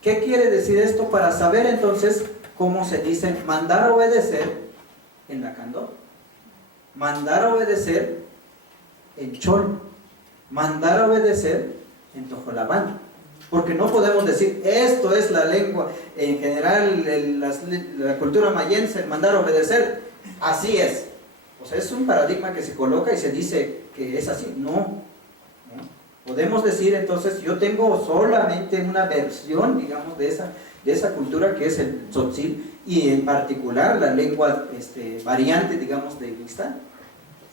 ¿Qué quiere decir esto? Para saber entonces cómo se dice mandar a obedecer en lacandón, mandar a obedecer en chol, mandar a obedecer en tojolabal. Porque no podemos decir, esto es la lengua, en general la cultura mayense, el mandar a obedecer, así es. O sea, es un paradigma que se coloca y se dice que es así. No. Podemos decir entonces, yo tengo solamente una versión, digamos, de esa cultura que es el tzotzil, y en particular la lengua variante, digamos, de Ixtán,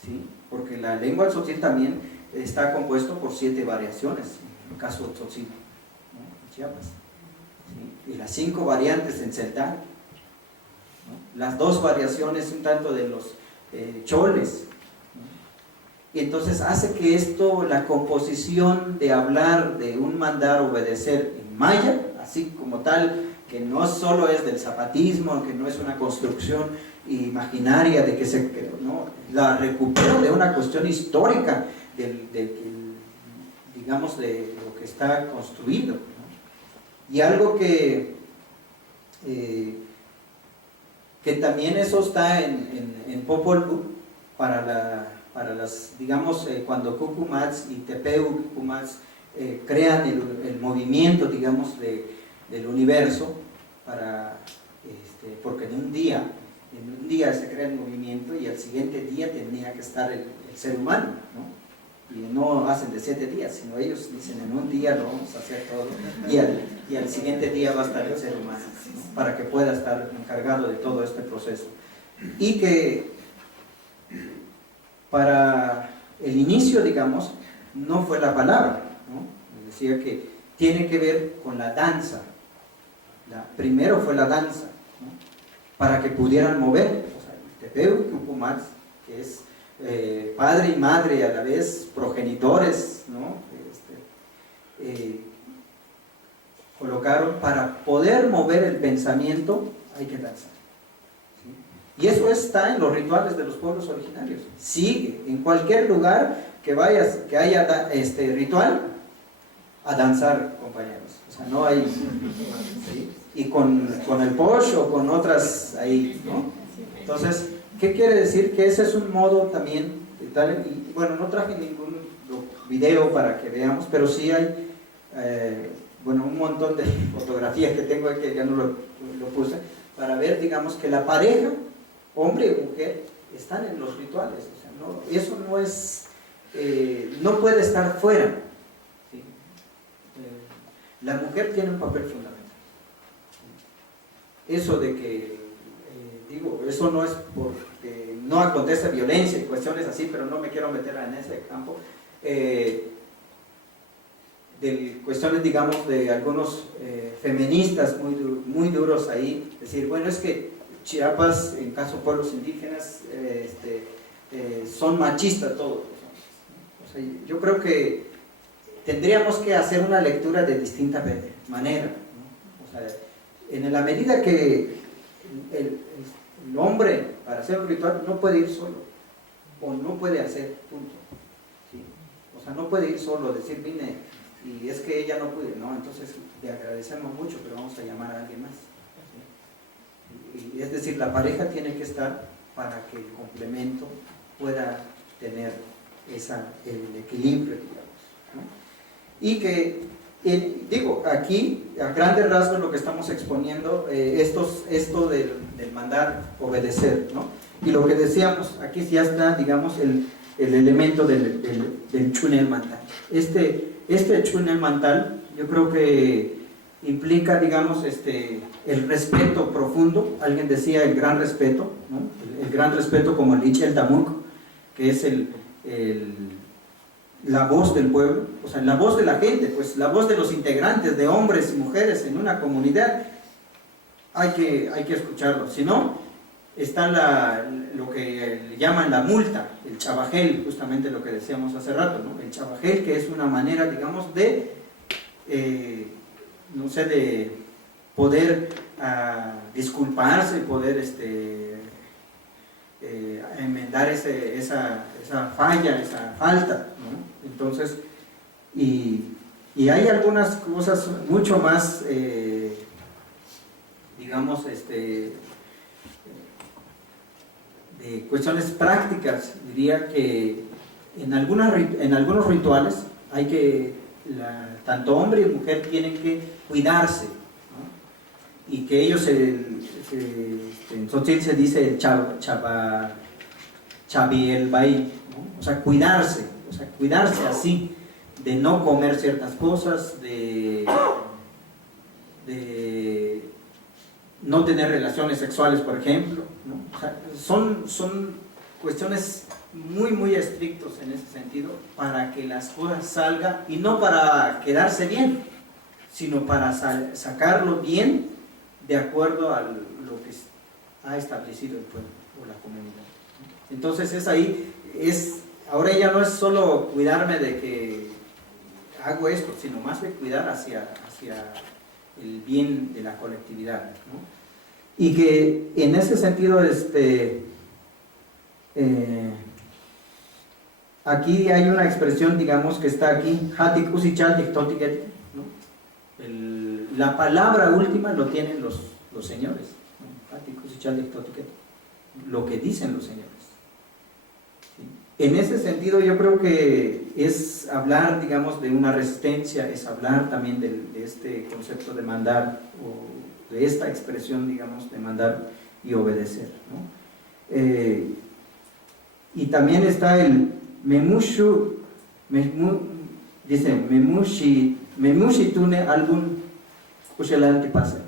¿sí? Porque la lengua tzotzil también está compuesto por 7 variaciones, en el caso del tzotzil, ¿no? En Chiapas, ¿sí? Y las 5 variantes en celtal, ¿no? Las 2 variaciones un tanto de los choles, ¿no? Y entonces hace que esto, la composición de hablar de un mandar obedecer en maya, así como tal, que no solo es del zapatismo, que no es una construcción imaginaria de que no, la recupero de una cuestión histórica digamos, de lo que está construido, ¿no? Y algo que también eso está en Popol Vuh para las, digamos, cuando Cucumats y Tepeu Cucumats crean el movimiento, digamos, del universo, porque en un día se crea el movimiento y al siguiente día tenía que estar el ser humano, ¿no? Y no hacen de 7 días, sino ellos dicen, en un día lo vamos a hacer todo y al siguiente día va a estar el ser humano, ¿no? Para que pueda estar encargado de todo este proceso. Y que para el inicio, digamos, no fue la palabra, ¿no? Decía que tiene que ver con la danza. Primero fue la danza, ¿no? Para que pudieran mover, o sea, Tepeu y Cucumats, que es padre y madre a la vez, progenitores, ¿no? Colocaron para poder mover el pensamiento, hay que danzar, ¿sí? Y eso está en los rituales de los pueblos originarios. Sigue, en cualquier lugar que vayas, que haya ritual, a danzar, compañeros. O sea, no hay, ¿sí? Y con el posh o con otras ahí, ¿no? Entonces, ¿qué quiere decir? Que ese es un modo también de tal, y bueno, no traje ningún video para que veamos, pero sí hay, un montón de fotografías que tengo aquí, que ya no lo puse, para ver, digamos, que la pareja, hombre y mujer, están en los rituales. O sea, no, eso no es, no puede estar fuera, ¿sí? La mujer tiene un papel fundamental. Eso de que, eso no es porque no acontece violencia y cuestiones así, pero no me quiero meter en ese campo, del cuestiones, digamos, de algunos feministas muy duros ahí, decir, bueno, es que Chiapas, en caso de pueblos indígenas, son machistas todos. O sea, yo creo que tendríamos que hacer una lectura de distinta manera, ¿no? O sea, en la medida que el hombre, para hacer un ritual, no puede ir solo, o no puede hacer, punto. ¿Sí? O sea, no puede ir solo, decir, vine, y es que ella no puede, no, entonces le agradecemos mucho, pero vamos a llamar a alguien más. ¿Sí? Y es decir, la pareja tiene que estar para que el complemento pueda tener el equilibrio, digamos, ¿no? Y que, digo, aquí, a grandes rasgos, lo que estamos exponiendo, esto del mandar, obedecer, ¿no? Y lo que decíamos, aquí ya está, digamos, el elemento del Chunel Mantal. Este Chunel Mantal, yo creo que implica, digamos, el respeto profundo. Alguien decía el gran respeto, ¿no? El gran respeto como el Ichel Damuk, que es la voz del pueblo, o sea, la voz de la gente, pues la voz de los integrantes, de hombres y mujeres en una comunidad, hay que escucharlo. Si no, está lo que llaman la multa, el chabajel, justamente lo que decíamos hace rato, ¿no? El chabajel, que es una manera, digamos, de, no sé, de poder disculparse, poder enmendar esa falla, esa falta, ¿no? Entonces, y hay algunas cosas mucho más, digamos, de cuestiones prácticas. Diría que en algunos rituales hay que, tanto hombre y mujer tienen que cuidarse, ¿no? Y que ellos, en Tzotzil se dice el chabiel bai, ¿no? O sea, cuidarse así, de no comer ciertas cosas, de no tener relaciones sexuales, por ejemplo, ¿no? O sea, son cuestiones muy estrictos en ese sentido, para que las cosas salgan, y no para quedarse bien, sino para sacarlo bien de acuerdo a lo que ha establecido el pueblo o la comunidad. Entonces es ahí, ahora ya no es solo cuidarme de que hago esto, sino más de cuidar hacia el bien de la colectividad, ¿no? Y que en ese sentido, aquí hay una expresión, digamos, que está aquí, Hatik Usichal Diktotiket, ¿no? La palabra última lo tienen los señores, ¿no? Hatik Usichal Diktotiket, lo que dicen los señores. En ese sentido, yo creo que es hablar, digamos, de una resistencia, es hablar también de este concepto de mandar, o de esta expresión, digamos, de mandar y obedecer, ¿no? Y también está el Memushu, dice, Memushi tune algún Kushalanti pasa.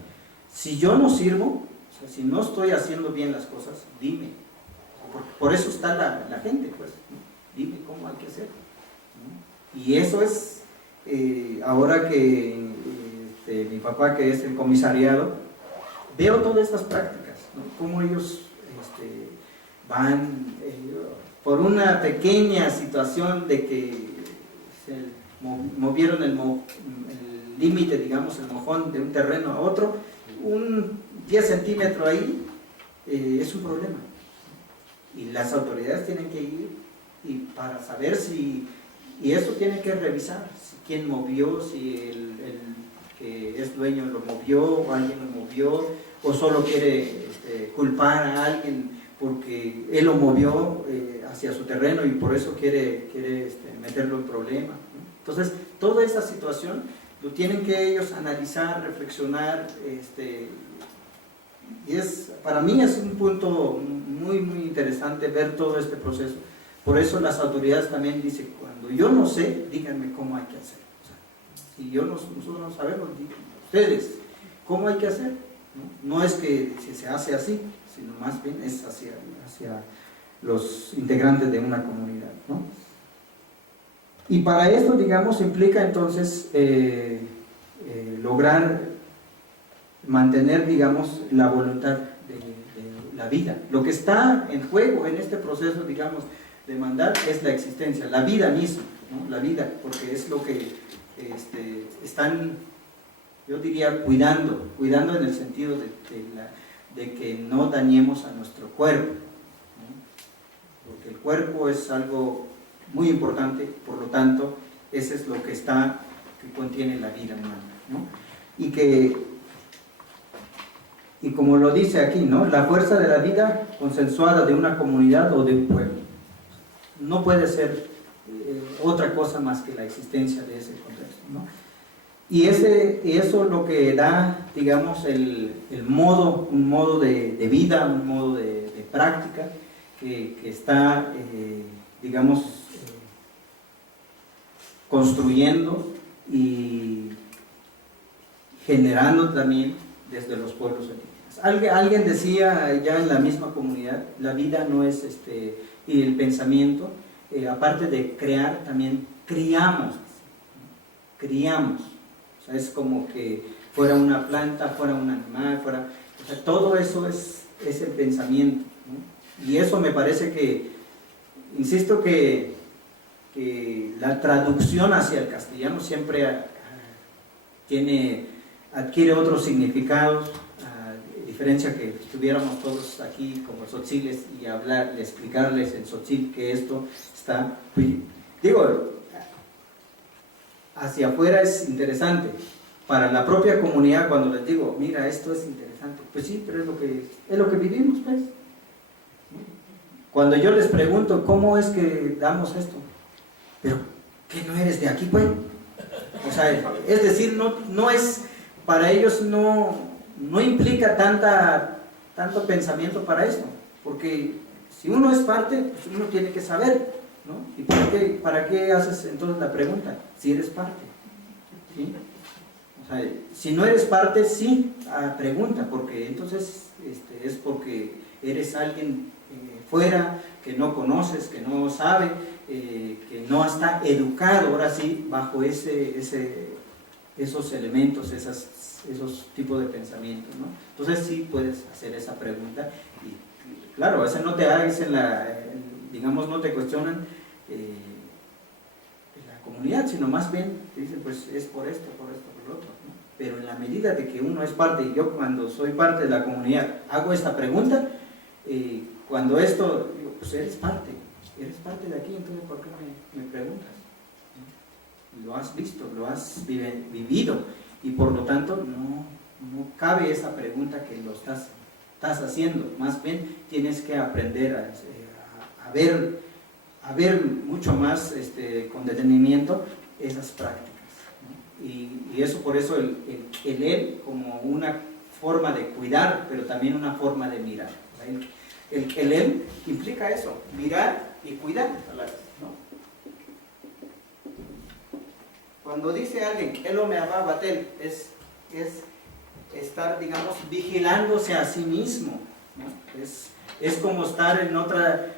Si yo no sirvo, o sea, si no estoy haciendo bien las cosas, dime. Por eso está la gente, pues, ¿no? Dime cómo hay que hacer, ¿no? Y eso es, ahora que mi papá, que es el comisariado, veo todas estas prácticas, ¿no? Cómo ellos van por una pequeña situación de que se movieron el límite, digamos, el mojón de un terreno a otro, un 10 centímetros ahí, es un problema. Y las autoridades tienen que ir y para saber y eso tienen que revisar, quién movió, si el que es dueño lo movió, o alguien lo movió, o solo quiere culpar a alguien porque él lo movió hacia su terreno y por eso quiere meterlo en problema, ¿no? Entonces, toda esa situación lo tienen que ellos analizar, reflexionar, y para mí es un punto muy interesante ver todo este proceso. Por eso las autoridades también dicen, cuando yo no sé, díganme cómo hay que hacer. O sea, si nosotros no sabemos, díganme ustedes cómo hay que hacer, ¿no? No es que si se hace así, sino más bien es hacia los integrantes de una comunidad, ¿no? Y para esto, digamos, implica entonces lograr mantener, digamos, la voluntad de la vida. Lo que está en juego en este proceso, digamos, de mandar es la existencia, la vida misma, ¿no? La vida, porque es lo que están, yo diría, cuidando en el sentido de que no dañemos a nuestro cuerpo, ¿no? Porque el cuerpo es algo muy importante, por lo tanto, ese es lo que contiene la vida humana, ¿no? Y como lo dice aquí, ¿no? La fuerza de la vida consensuada de una comunidad o de un pueblo. No puede ser otra cosa más que la existencia de ese contexto, ¿no? Y eso es lo que da, digamos, un modo de vida, un modo de práctica que está, digamos, construyendo y generando también desde los pueblos indígenas. Alguien decía ya en la misma comunidad, la vida no es y el pensamiento, aparte de crear, también criamos. O sea, es como que fuera una planta, fuera un animal, o sea, todo eso es el pensamiento, ¿no? Y eso me parece que, insisto que la traducción hacia el castellano siempre adquiere otros significados, a diferencia que estuviéramos todos aquí como tzotziles y explicarles en tzotzil que esto está, digo, hacia afuera es interesante, para la propia comunidad cuando les digo, mira, esto es interesante, pues sí, pero es lo que vivimos, pues. Cuando yo les pregunto, ¿cómo es que damos esto? Pero, ¿qué no eres de aquí, pues? O sea, es decir, no es, para ellos no implica tanto pensamiento para esto, porque si uno es parte, pues uno tiene que saber, ¿no? ¿Y para qué haces entonces la pregunta? Si eres parte, ¿sí? O sea, si no eres parte, sí, pregunta, porque entonces es porque eres alguien fuera, que no conoces, que no sabe, que no está educado, ahora sí, bajo esos elementos, esos tipos de pensamientos, ¿no? Entonces sí puedes hacer esa pregunta y claro, a veces no te hagas digamos, no te cuestionan la comunidad, sino más bien te dicen, pues es por esto, por lo otro, ¿no? Pero en la medida de que uno es parte, y yo cuando soy parte de la comunidad hago esta pregunta, cuando esto, digo, pues eres parte de aquí, entonces ¿por qué me preguntas? Lo has visto, lo has vivido, y por lo tanto no cabe esa pregunta que lo estás haciendo, más bien tienes que aprender a ver mucho más con detenimiento esas prácticas, ¿no? Y eso, por eso el él como una forma de cuidar, pero también una forma de mirar. El Kelel implica eso, mirar y cuidar a la vez, ¿no? Cuando dice alguien que Elo me amaba batel, es estar, digamos, vigilándose a sí mismo, ¿no? Es como estar en otra,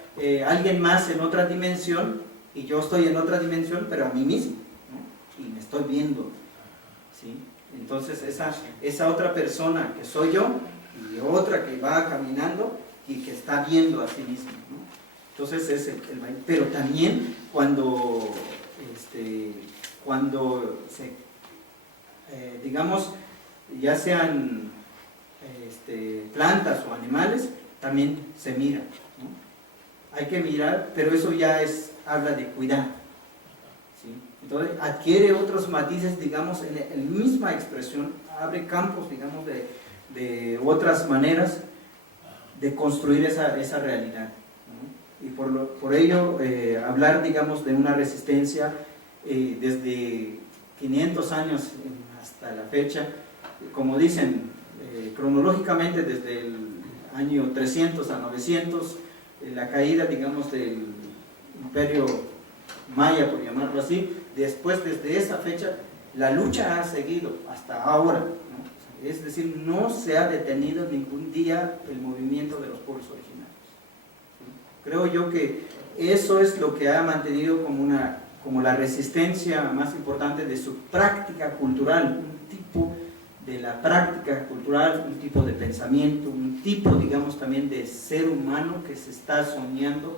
alguien más en otra dimensión, y yo estoy en otra dimensión, pero a mí mismo, ¿no? Y me estoy viendo, ¿sí? Entonces esa otra persona que soy yo, y otra que va caminando, y que está viendo a sí mismo, ¿no? Entonces es el baile. Pero también cuando digamos, ya sean plantas o animales, también se mira, ¿no? Hay que mirar, pero eso ya habla de cuidar, ¿sí? Entonces adquiere otros matices, digamos, en la misma expresión, abre campos, digamos, de otras maneras de construir esa realidad, ¿no? Y por ello hablar, digamos, de una resistencia desde 500 años hasta la fecha, como dicen, cronológicamente desde el año 300 a 900, la caída, digamos, del imperio maya, por llamarlo así. Después, desde esa fecha, la lucha ha seguido hasta ahora, ¿no? Es decir, no se ha detenido ningún día el movimiento de los pueblos originarios. Creo yo que eso es lo que ha mantenido como una como la resistencia más importante de su práctica cultural, un tipo de la práctica cultural, un tipo de pensamiento, un tipo, digamos, también de ser humano que se está soñando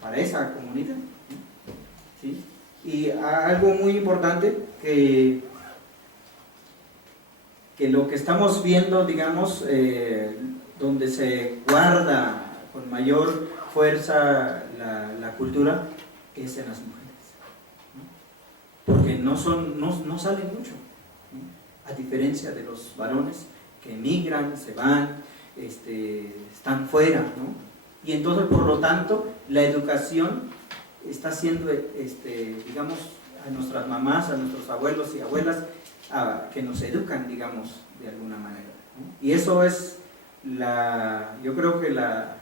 para esa comunidad, ¿sí? Y algo muy importante que lo que estamos viendo, digamos, donde se guarda con mayor fuerza la cultura, es en las mujeres, ¿no? Porque no salen mucho, ¿no? A diferencia de los varones que emigran, se van, están fuera, ¿no? Y entonces, por lo tanto, la educación está haciendo, digamos, a nuestras mamás, a nuestros abuelos y abuelas, que nos educan, digamos, de alguna manera, ¿no? Y eso es yo creo que la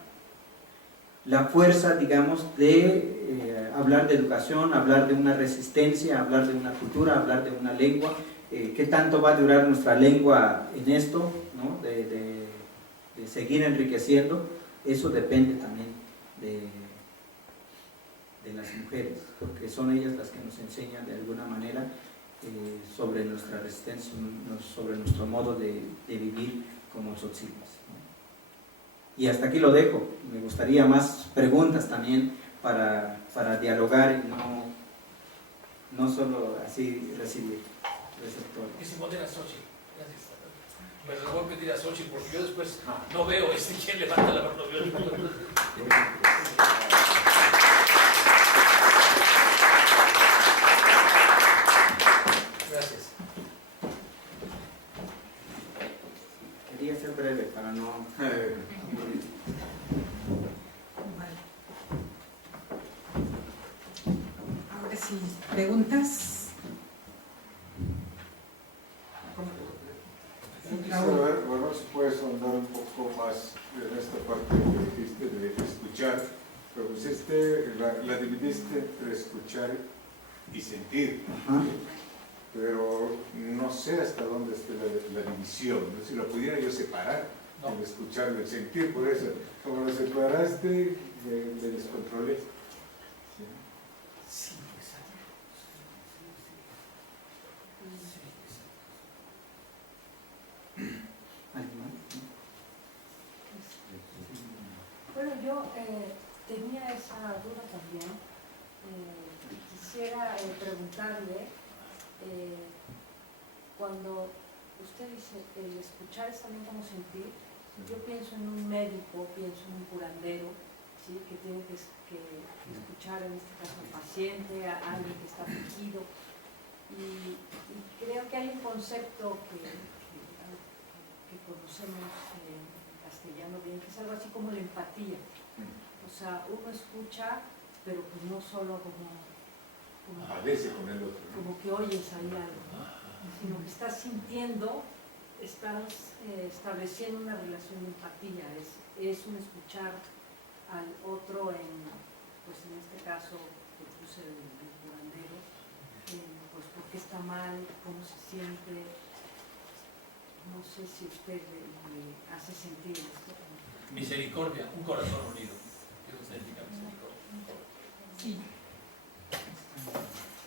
fuerza, digamos, de hablar de educación, hablar de una resistencia, hablar de una cultura, hablar de una lengua. ¿Qué tanto va a durar nuestra lengua en esto, ¿no? de seguir enriqueciendo? Eso depende también de las mujeres, porque son ellas las que nos enseñan de alguna manera sobre nuestra resistencia, sobre nuestro modo de vivir como tzotziles, ¿no? Y hasta aquí lo dejo. Me gustaría más preguntas también para dialogar y no solo así recibir receptores. Que se modera Xochitl. Gracias. Pues le voy a pedir a Xochitl porque yo después no veo quién levanta la mano. Gracias. Quería ser breve para no aburrir. Ahora sí, preguntas. Yo quisiera ver, bueno, si puedes ahondar un poco más en esta parte que dijiste de escuchar, pero pusiste, la dividiste entre escuchar y sentir. Ajá. Pero no sé hasta dónde esté la división, ¿no? Si lo pudiera yo separar, No. el escuchar y el sentir, por eso, como lo separaste, me descontrolé. ¿Sí? Sí, exacto. ¿Alguien más? Bueno, yo tenía esa duda también. Quisiera preguntarle, cuando usted dice el escuchar es también como sentir, yo pienso en un médico, pienso en un curandero, ¿sí? Que tiene que escuchar, en este caso, al paciente, a alguien que está afligido. Y creo que hay un concepto que conocemos en castellano bien, que es algo así como la empatía. O sea, uno escucha, pero pues no solo A veces con el otro, ¿no? como que oyes ahí algo, ¿no? Sino que estás sintiendo, estás estableciendo una relación de empatía, es un escuchar al otro pues en este caso que puse el curandero, pues por qué está mal, cómo se siente. No sé si usted le hace sentir esto. Misericordia, un corazón unido. Eso significa misericordia. Sí.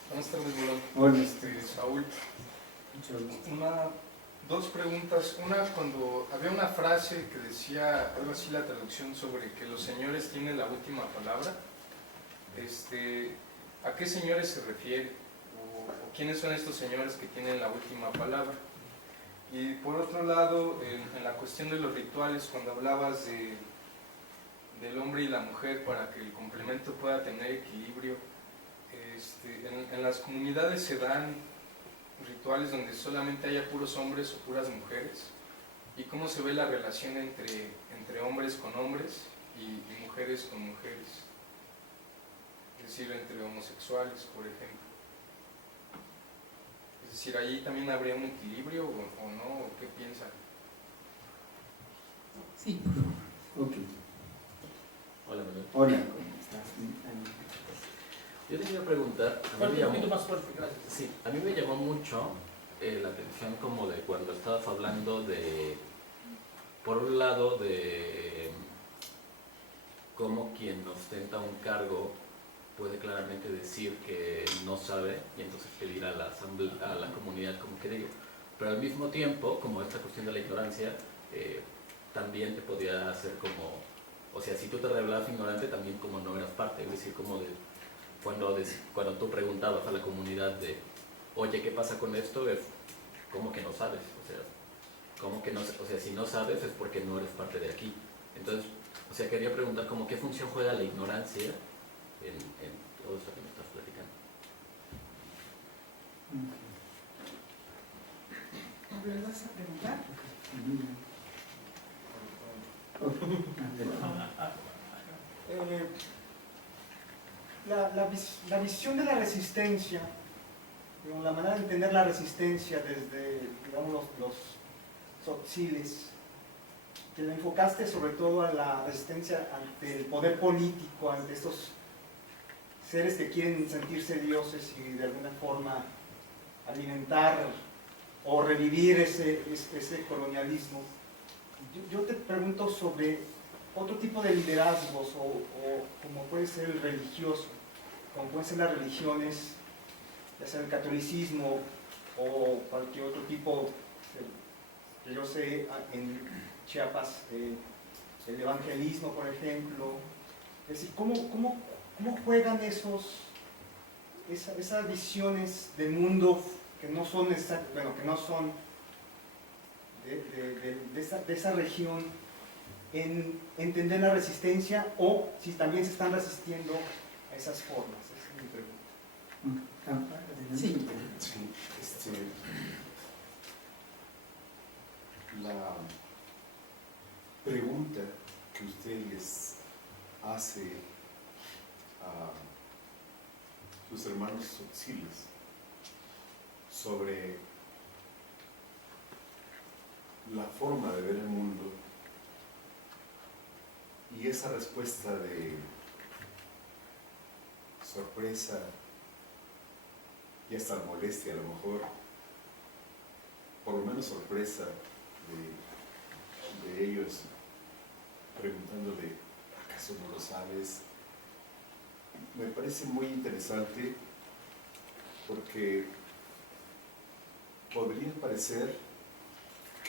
Buenas tardes, Bolón. Hola. Saúl. Mucho gusto. Dos preguntas. Una, cuando había una frase que decía, algo así la traducción, sobre que los señores tienen la última palabra. ¿A qué señores se refiere? ¿O quiénes son estos señores que tienen la última palabra? Y por otro lado, en la cuestión de los rituales, cuando hablabas del hombre y la mujer para que el complemento pueda tener equilibrio, en las comunidades se dan rituales donde solamente haya puros hombres o puras mujeres, y cómo se ve la relación entre hombres con hombres y mujeres con mujeres, es decir, entre homosexuales, por ejemplo. Es decir, ¿allí también habría un equilibrio o no? ¿O qué piensan? Sí. Ok. Hola, Manuel. Hola, ¿cómo estás? Yo te quería preguntar, Un poquito más fuerte, gracias. sí, a mí me llamó mucho la atención como de cuando estabas hablando de, por un lado, de cómo quien ostenta un cargo puede claramente decir que no sabe y entonces pedir a la a la comunidad como que diga. Pero al mismo tiempo, como esta cuestión de la ignorancia, también te podía hacer como, o sea, si tú te revelabas ignorante, también como no eras parte, es decir, como de cuando tú preguntabas a la comunidad de, oye, ¿qué pasa con esto? Es como que no sabes, o sea, como que no, o sea, si no sabes es porque no eres parte de aquí. Entonces, o sea, quería preguntar como qué función juega la ignorancia en todo esto que me estás platicando. ¿Me vas a preguntar? La visión de la resistencia, digamos, la manera de entender la resistencia desde, digamos, los tzotziles, que lo enfocaste sobre todo a la resistencia ante el poder político, ante estos seres que quieren sentirse dioses y de alguna forma alimentar o revivir ese colonialismo. Yo te pregunto sobre otro tipo de liderazgos o como puede ser el religioso, como pueden ser las religiones, ya sea el catolicismo o cualquier otro tipo, que yo sé en Chiapas, el evangelismo, por ejemplo. Es decir, ¿cómo juegan esas visiones del mundo que no son, que no son de esa región en entender la resistencia, o si también se están resistiendo a esas formas? Esa es mi pregunta. Sí. Sí, la pregunta que usted les hace a sus hermanos tzotziles sobre la forma de ver el mundo y esa respuesta de sorpresa y hasta molestia a lo mejor, por lo menos sorpresa de ellos preguntándole, ¿acaso no lo sabes? Me parece muy interesante porque podría parecer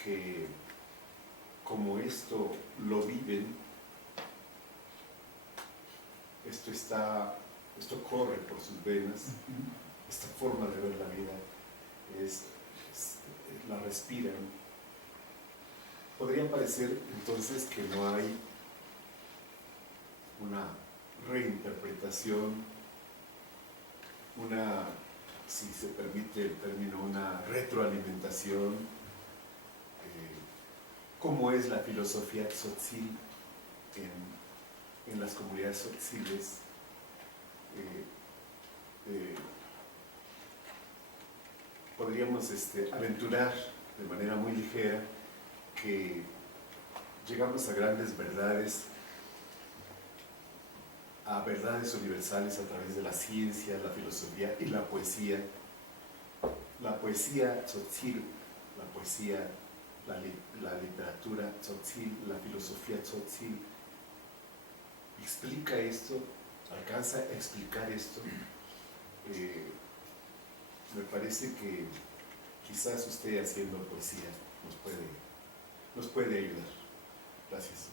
que como esto lo viven, esto corre por sus venas, esta forma de ver la vida la respiran. Podría parecer entonces que no hay una reinterpretación, si se permite el término, una retroalimentación, como es la filosofía tzotzil en las comunidades tzotziles. Podríamos aventurar de manera muy ligera que llegamos a grandes verdades, a verdades universales a través de la ciencia, la filosofía y la poesía. La poesía tzotzil, la poesía, la literatura tzotzil, la filosofía tzotzil explica esto, alcanza a explicar esto. Me parece que quizás usted haciendo poesía nos puede ayudar. Gracias.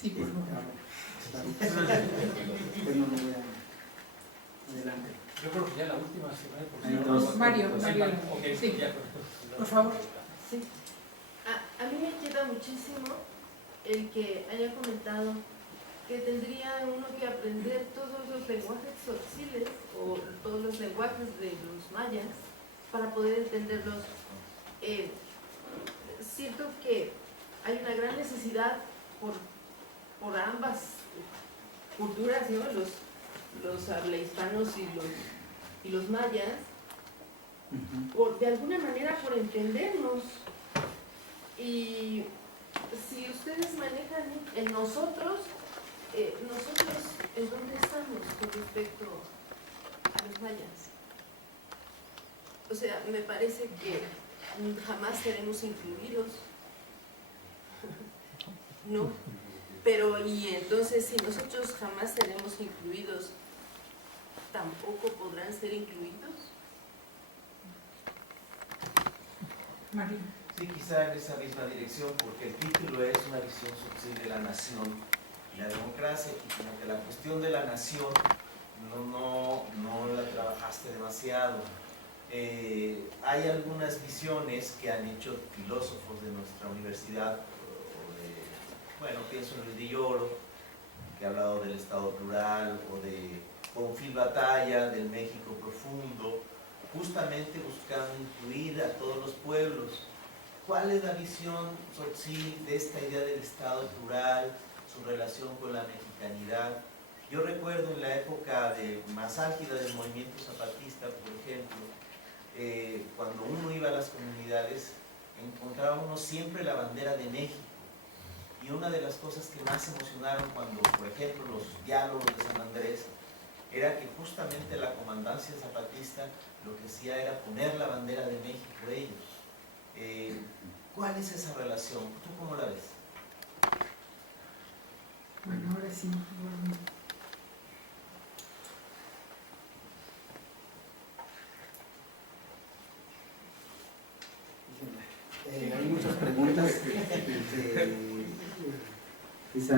Sí, por favor. Adelante. Yo creo que ya la última semana. Hay dos. Mario, Okay, sí. ya. Por favor. Sí. A mí me queda muchísimo el que haya comentado que tendría uno que aprender todos los lenguajes tzotziles o todos los lenguajes de los mayas para poder entenderlos. Siento que hay una gran necesidad por ambas culturas, ¿no? Los hablahispanos y los mayas, de alguna manera por entendernos. Y si ustedes manejan el nosotros ¿en dónde estamos con respecto a los mayas? O sea, me parece que jamás seremos incluidos, ¿no? Pero, y entonces, si nosotros jamás seremos incluidos, tampoco podrán ser incluidos. María. Sí, quizá en esa misma dirección, porque el título es una visión social de la nación y la democracia, y como que la cuestión de la nación no la trabajaste demasiado. Hay algunas visiones que han hecho filósofos de nuestra universidad, bueno, pienso en el de Lloro, que ha hablado del Estado plural, o de Bonfil Batalla, del México profundo, justamente buscando incluir a todos los pueblos. ¿Cuál es la visión Tzotzil de esta idea del Estado plural, su relación con la mexicanidad? Yo recuerdo en la época más álgida del movimiento zapatista, por ejemplo, cuando uno iba a las comunidades, encontraba uno siempre la bandera de México. Y una de las cosas que más emocionaron cuando, por ejemplo, los diálogos de San Andrés, era que justamente la comandancia zapatista lo que hacía era poner la bandera de México ellos. ¿Cuál es esa relación? ¿Tú cómo la ves? Bueno, ahora sí. Hay muchas preguntas. Quizá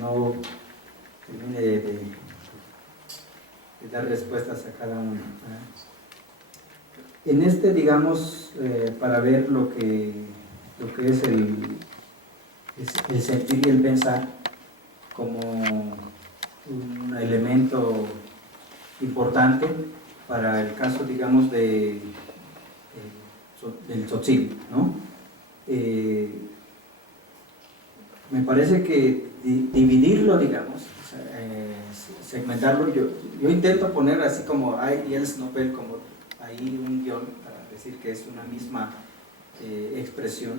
no termine de dar respuestas a cada una. En digamos, para ver lo que es el sentir y el pensar como un elemento importante para el caso, digamos, del Tzotzil, ¿no? Me parece que dividirlo, digamos, segmentarlo, yo intento poner así como hay Jens Snopel, como ahí un guión para decir que es una misma expresión,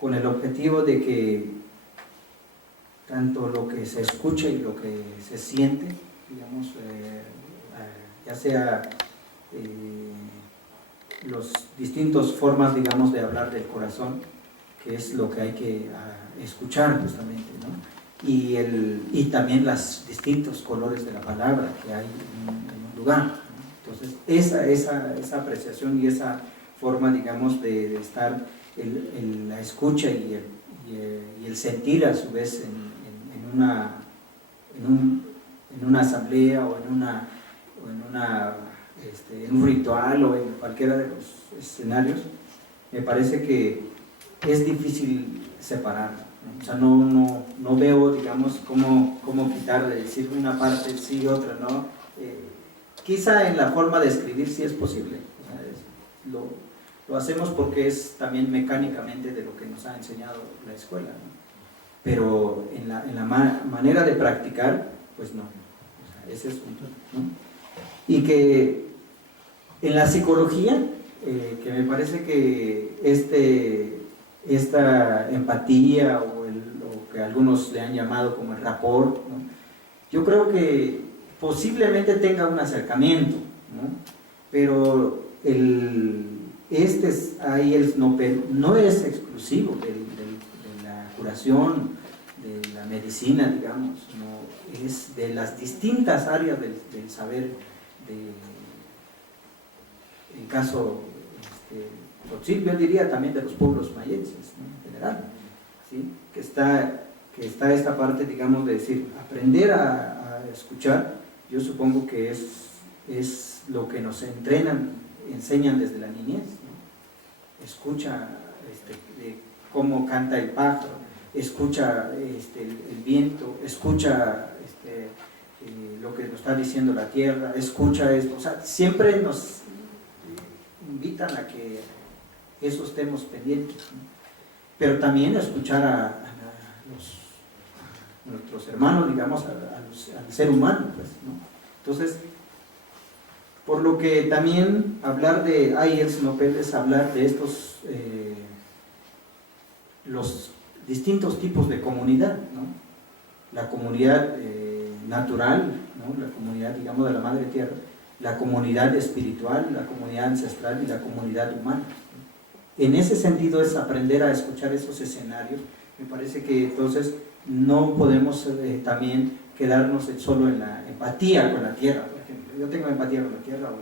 con el objetivo de que tanto lo que se escucha y lo que se siente, digamos, ya sea las distintas formas, digamos, de hablar del corazón, que es lo que hay que escuchar justamente, ¿no? Y también los distintos colores de la palabra que hay en un lugar, ¿no? Entonces, esa apreciación y esa forma, digamos, de estar la escucha y el sentir a su vez en una asamblea o en un ritual o en cualquiera de los escenarios, me parece que es difícil separar, ¿no? O sea, no veo, digamos, cómo quitar, de decir una parte sí, otra no. Quizá en la forma de escribir sí es posible, o sea, lo hacemos porque es también mecánicamente de lo que nos ha enseñado la escuela, ¿no? Pero en la manera de practicar, pues no. O sea, ese es un punto, ¿no? Y que en la psicología, que me parece que esta empatía o que algunos le han llamado como el rapport, ¿no? Yo creo que posiblemente tenga un acercamiento, ¿no? Pero ahí el Snopel no es exclusivo de la curación, de la medicina, digamos, no, es de las distintas áreas del saber, en caso Tzotzil, yo diría también de los pueblos mayenses, ¿no? En general, ¿sí? que está esta parte, digamos, de decir, aprender a escuchar. Yo supongo que es lo que nos enseñan desde la niñez, ¿no? Escucha cómo canta el pájaro, escucha el viento, escucha lo que nos está diciendo la tierra, escucha esto, o sea, siempre nos invitan a que eso estemos pendientes, ¿no? Pero también escuchar a nuestros hermanos, digamos, al ser humano, pues, ¿no? Entonces, por lo que también hablar de el Snopel es hablar de estos los distintos tipos de comunidad, ¿no? La comunidad natural, ¿no? La comunidad, digamos, de la Madre Tierra, la comunidad espiritual, la comunidad ancestral y la comunidad humana. En ese sentido es aprender a escuchar esos escenarios. Me parece que entonces no podemos también quedarnos solo en la empatía con la tierra, por ejemplo. Yo tengo empatía con la tierra o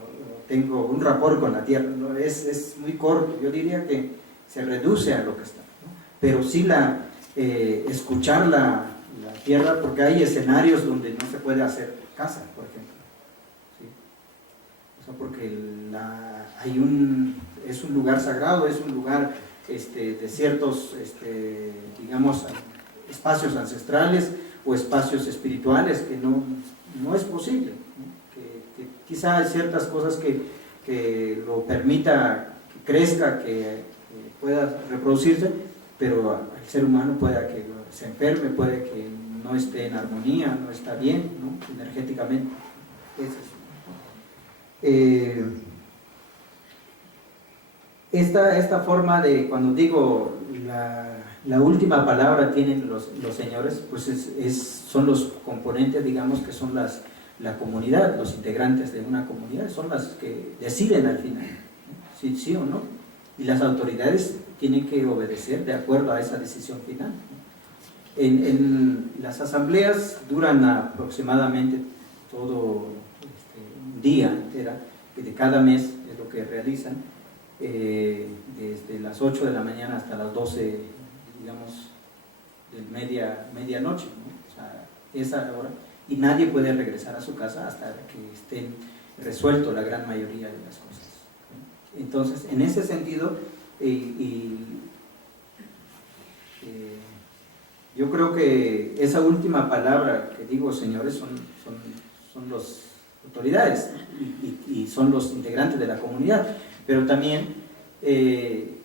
tengo un rapport con la tierra, ¿no? Es muy corto, yo diría que se reduce a lo que está, ¿no? Pero sí escuchar la tierra, porque hay escenarios donde no se puede hacer casa, por ejemplo, ¿sí? O sea, porque es un lugar sagrado, es un lugar de ciertos, digamos, espacios ancestrales o espacios espirituales que no es posible, ¿no? Que quizá hay ciertas cosas que lo permita que crezca, que pueda reproducirse, pero el ser humano pueda que se enferme, puede que no esté en armonía, no está bien, ¿no? Energéticamente. Esta forma de, cuando digo la última palabra tienen los señores, pues son los componentes, digamos, que son la comunidad, los integrantes de una comunidad, son las que deciden al final, ¿no? Sí o no, y las autoridades tienen que obedecer de acuerdo a esa decisión final, ¿no? En las asambleas duran aproximadamente todo un día entero, de cada mes es lo que realizan, desde las 8 de la mañana hasta las 12, digamos, de medianoche, ¿no? O sea, esa hora, y nadie puede regresar a su casa hasta que estén resuelto la gran mayoría de las cosas, ¿no? Entonces, en ese sentido, yo creo que esa última palabra que digo, señores, son las autoridades y son los integrantes de la comunidad, pero también en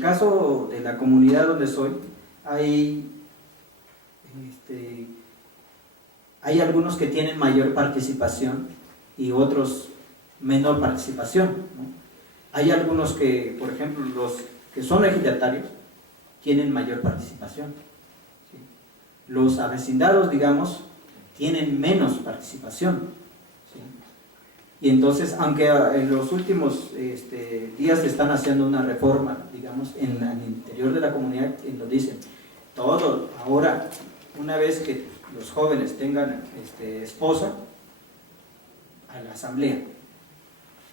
caso de la comunidad donde soy, hay algunos que tienen mayor participación y otros menor participación, ¿no? Hay algunos que, por ejemplo, los que son ejidatarios tienen mayor participación, ¿sí? Los avecindados, digamos, tienen menos participación, ¿sí? Y entonces, aunque en los últimos días se están haciendo una reforma, digamos, en el interior de la comunidad, nos dicen, todo ahora, una vez que los jóvenes tengan esposa, a la asamblea,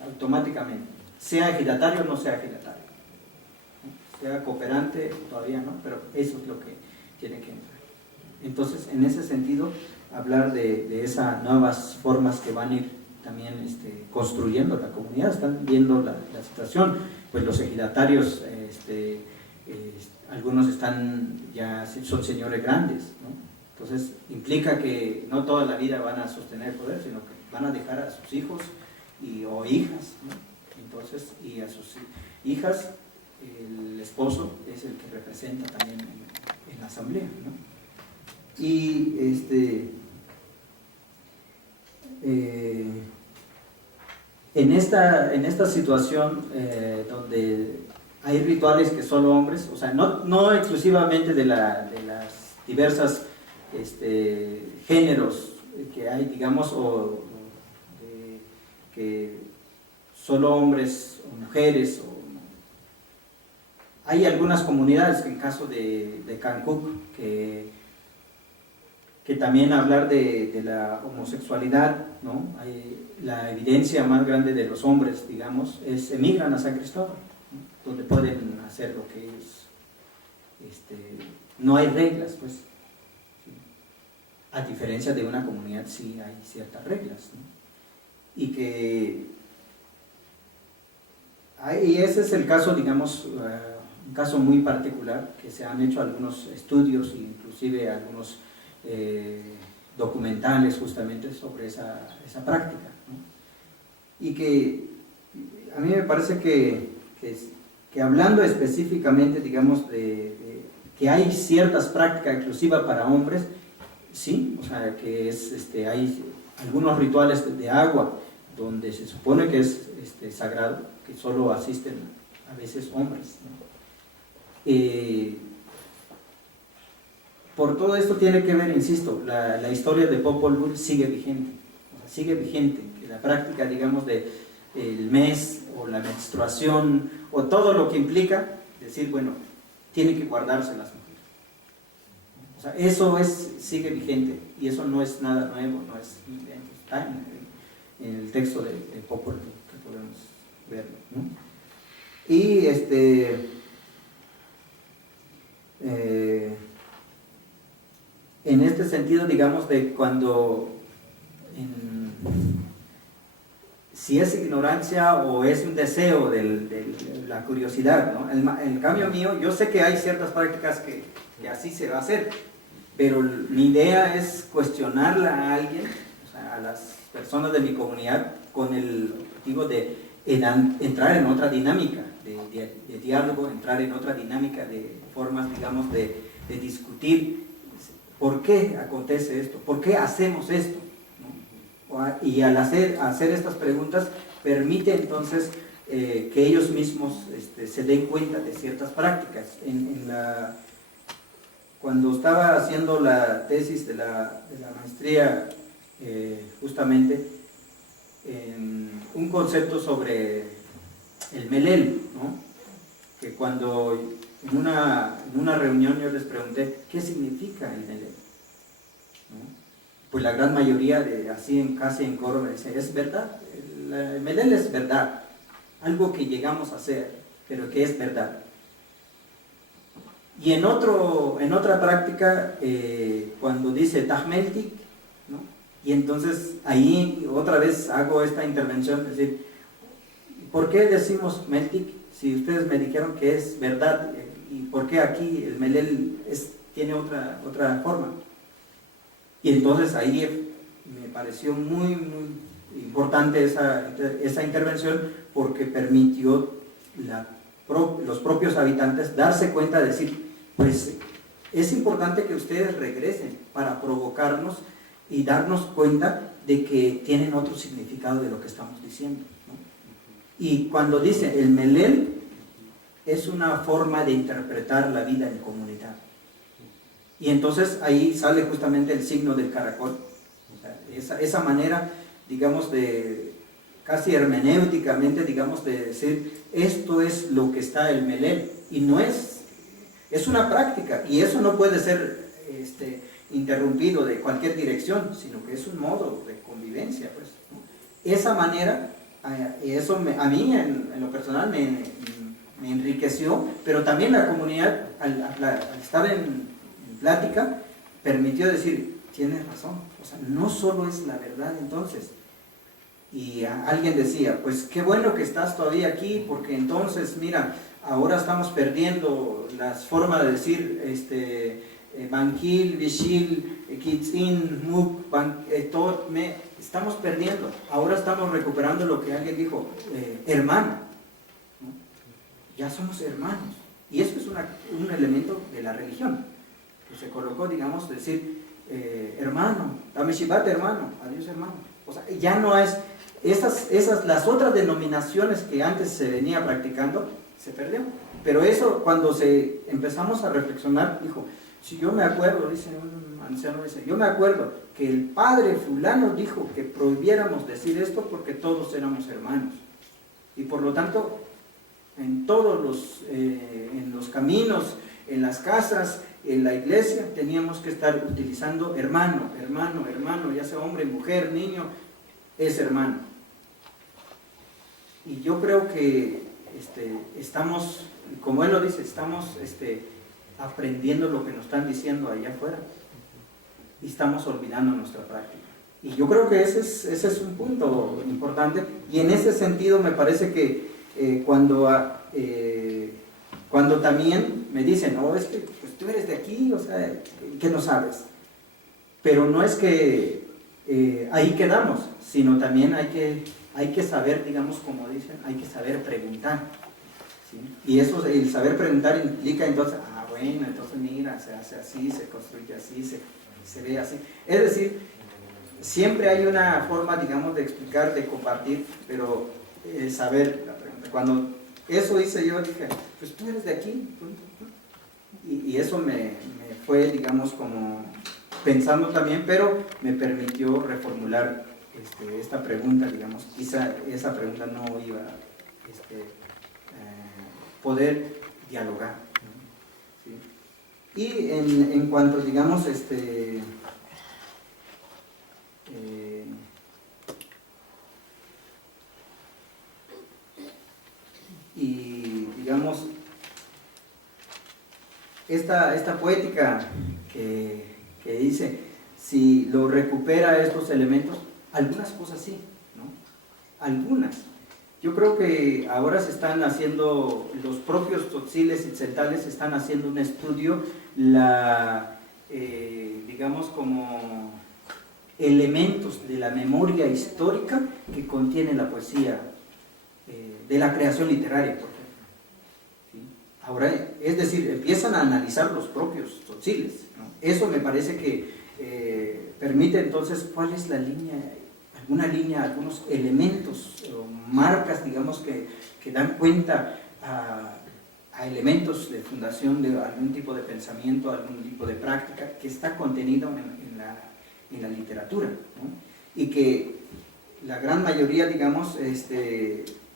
automáticamente, sea ejidatario o no sea ejidatario, ¿no? Sea cooperante, todavía no, pero eso es lo que tiene que entrar. Entonces, en ese sentido, hablar de esas nuevas formas que van a ir también construyendo la comunidad, están viendo la situación, pues los ejidatarios, algunos son señores grandes, ¿no? Entonces implica que no toda la vida van a sostener el poder, sino que van a dejar a sus hijos o hijas, ¿no? Entonces, y a sus hijas, el esposo es el que representa también en la asamblea, ¿no? Y en esta situación donde hay rituales que solo hombres, o sea, no exclusivamente de las diversas géneros que hay, digamos, o que solo hombres o mujeres, hay algunas comunidades, que en caso de Cancún, que también hablar de la homosexualidad, ¿no? La evidencia más grande de los hombres, digamos, emigran a San Cristóbal, ¿no? Donde pueden hacer lo que ellos, no hay reglas, pues, ¿sí? A diferencia de una comunidad sí hay ciertas reglas, ¿no? Y ese es el caso, digamos, un caso muy particular, que se han hecho algunos estudios, inclusive algunos documentales justamente sobre esa práctica, ¿no? Y que a mí me parece que hablando específicamente, digamos, de que hay ciertas prácticas exclusivas para hombres, sí, o sea, que hay algunos rituales de agua donde se supone que es sagrado, que solo asisten a veces hombres, ¿no? Por todo esto tiene que ver, insisto, la historia de Popol Vuh sigue vigente, que la práctica, digamos, del mes o la menstruación o todo lo que implica, decir, bueno, tiene que guardarse las mujeres. O O sea, eso sigue vigente y eso no es nada nuevo, no es, está en el texto de Popper que podemos ver, ¿no? Y en este sentido, digamos, de cuando si es ignorancia o es un deseo de la curiosidad, ¿no? En cambio mío, yo sé que hay ciertas prácticas que así se va a hacer, pero mi idea es cuestionarla a alguien, o sea, a las personas de mi comunidad, con el objetivo de entrar en otra dinámica de diálogo, entrar en otra dinámica de formas, digamos, de discutir por qué acontece esto, por qué hacemos esto, ¿no? Y al hacer estas preguntas permite entonces que ellos mismos se den cuenta de ciertas prácticas. Cuando estaba haciendo la tesis de la maestría, justamente, un concepto sobre el melel, ¿no? Que cuando en una reunión yo les pregunté, ¿qué significa el melel? ¿No? Pues la gran mayoría, casi en coro, me dice, es verdad, el melel es verdad, algo que llegamos a hacer, pero que es verdad. Y en otra práctica, cuando dice Tahmeltik, ¿no? Y entonces ahí otra vez hago esta intervención, es decir, ¿por qué decimos Meltik si ustedes me dijeron que es verdad? ¿Y por qué aquí el melel tiene otra forma? Y entonces ahí me pareció muy, muy importante esa intervención, porque permitió los propios habitantes darse cuenta de decir, pues es importante que ustedes regresen para provocarnos y darnos cuenta de que tienen otro significado de lo que estamos diciendo, ¿no? Y cuando dice el melel es una forma de interpretar la vida en comunidad. Y entonces ahí sale justamente el signo del caracol, o sea, esa manera, digamos, de casi hermenéuticamente, digamos, de decir, esto es lo que está el melel, y no es una práctica, y eso no puede ser interrumpido de cualquier dirección, sino que es un modo de convivencia, pues, ¿no? Esa manera, eso a mí en lo personal me enriqueció, pero también la comunidad, al estar en plática, permitió decir, tienes razón, o sea, no solo es la verdad entonces. Y alguien decía, pues qué bueno que estás todavía aquí, porque entonces, mira, ahora estamos perdiendo las formas de decir, Banquil, Vishil, Kitzin, Muk, Tot, Me, estamos perdiendo. Ahora estamos recuperando lo que alguien dijo, hermano, ¿no? Ya somos hermanos. Y eso es un elemento de la religión, que se colocó, digamos, decir, hermano, dame Shivat, hermano, adiós, hermano. O sea, ya no es, las otras denominaciones que antes se venía practicando, se perdió. Pero eso, cuando empezamos a reflexionar, dijo, si yo me acuerdo, dice un anciano, dice, yo me acuerdo que el padre fulano dijo que prohibiéramos decir esto porque todos éramos hermanos. Y por lo tanto, en todos en los caminos, en las casas, en la iglesia, teníamos que estar utilizando hermano, hermano, hermano, ya sea hombre, mujer, niño, es hermano. Y yo creo que estamos, como él lo dice, estamos aprendiendo lo que nos están diciendo allá afuera y estamos olvidando nuestra práctica. Y yo creo que ese es un punto importante, y en ese sentido me parece que cuando también me dicen, no, es que pues, tú eres de aquí, o sea, ¿qué no sabes? Pero no es que ahí quedamos, sino también hay que saber, digamos, como dicen, hay que saber preguntar, ¿sí? Y eso, el saber preguntar implica entonces, bueno, entonces mira, se hace así, se construye así, se ve así. Es decir, siempre hay una forma, digamos, de explicar, de compartir, pero saber la pregunta. Cuando eso hice yo, dije, pues tú eres de aquí, y eso me fue, digamos, como pensando también, pero me permitió reformular esta pregunta, digamos. Quizá esa pregunta no iba a poder dialogar, ¿no? ¿Sí? Y en cuanto, digamos, y digamos, esta poética que dice, si lo recupera estos elementos, algunas cosas sí, ¿no? Algunas. Yo creo que ahora se están haciendo, los propios tzotziles y tzentales están haciendo un estudio, digamos, como elementos de la memoria histórica que contiene la poesía, de la creación literaria, por ejemplo. ¿Sí? Ahora, es decir, empiezan a analizar los propios tzotziles, ¿no? Eso me parece que permite entonces cuál es la línea, alguna línea, algunos elementos o marcas, digamos, que dan cuenta a elementos de fundación de algún tipo de pensamiento, algún tipo de práctica que está contenido en la literatura, ¿no? Y que la gran mayoría, digamos,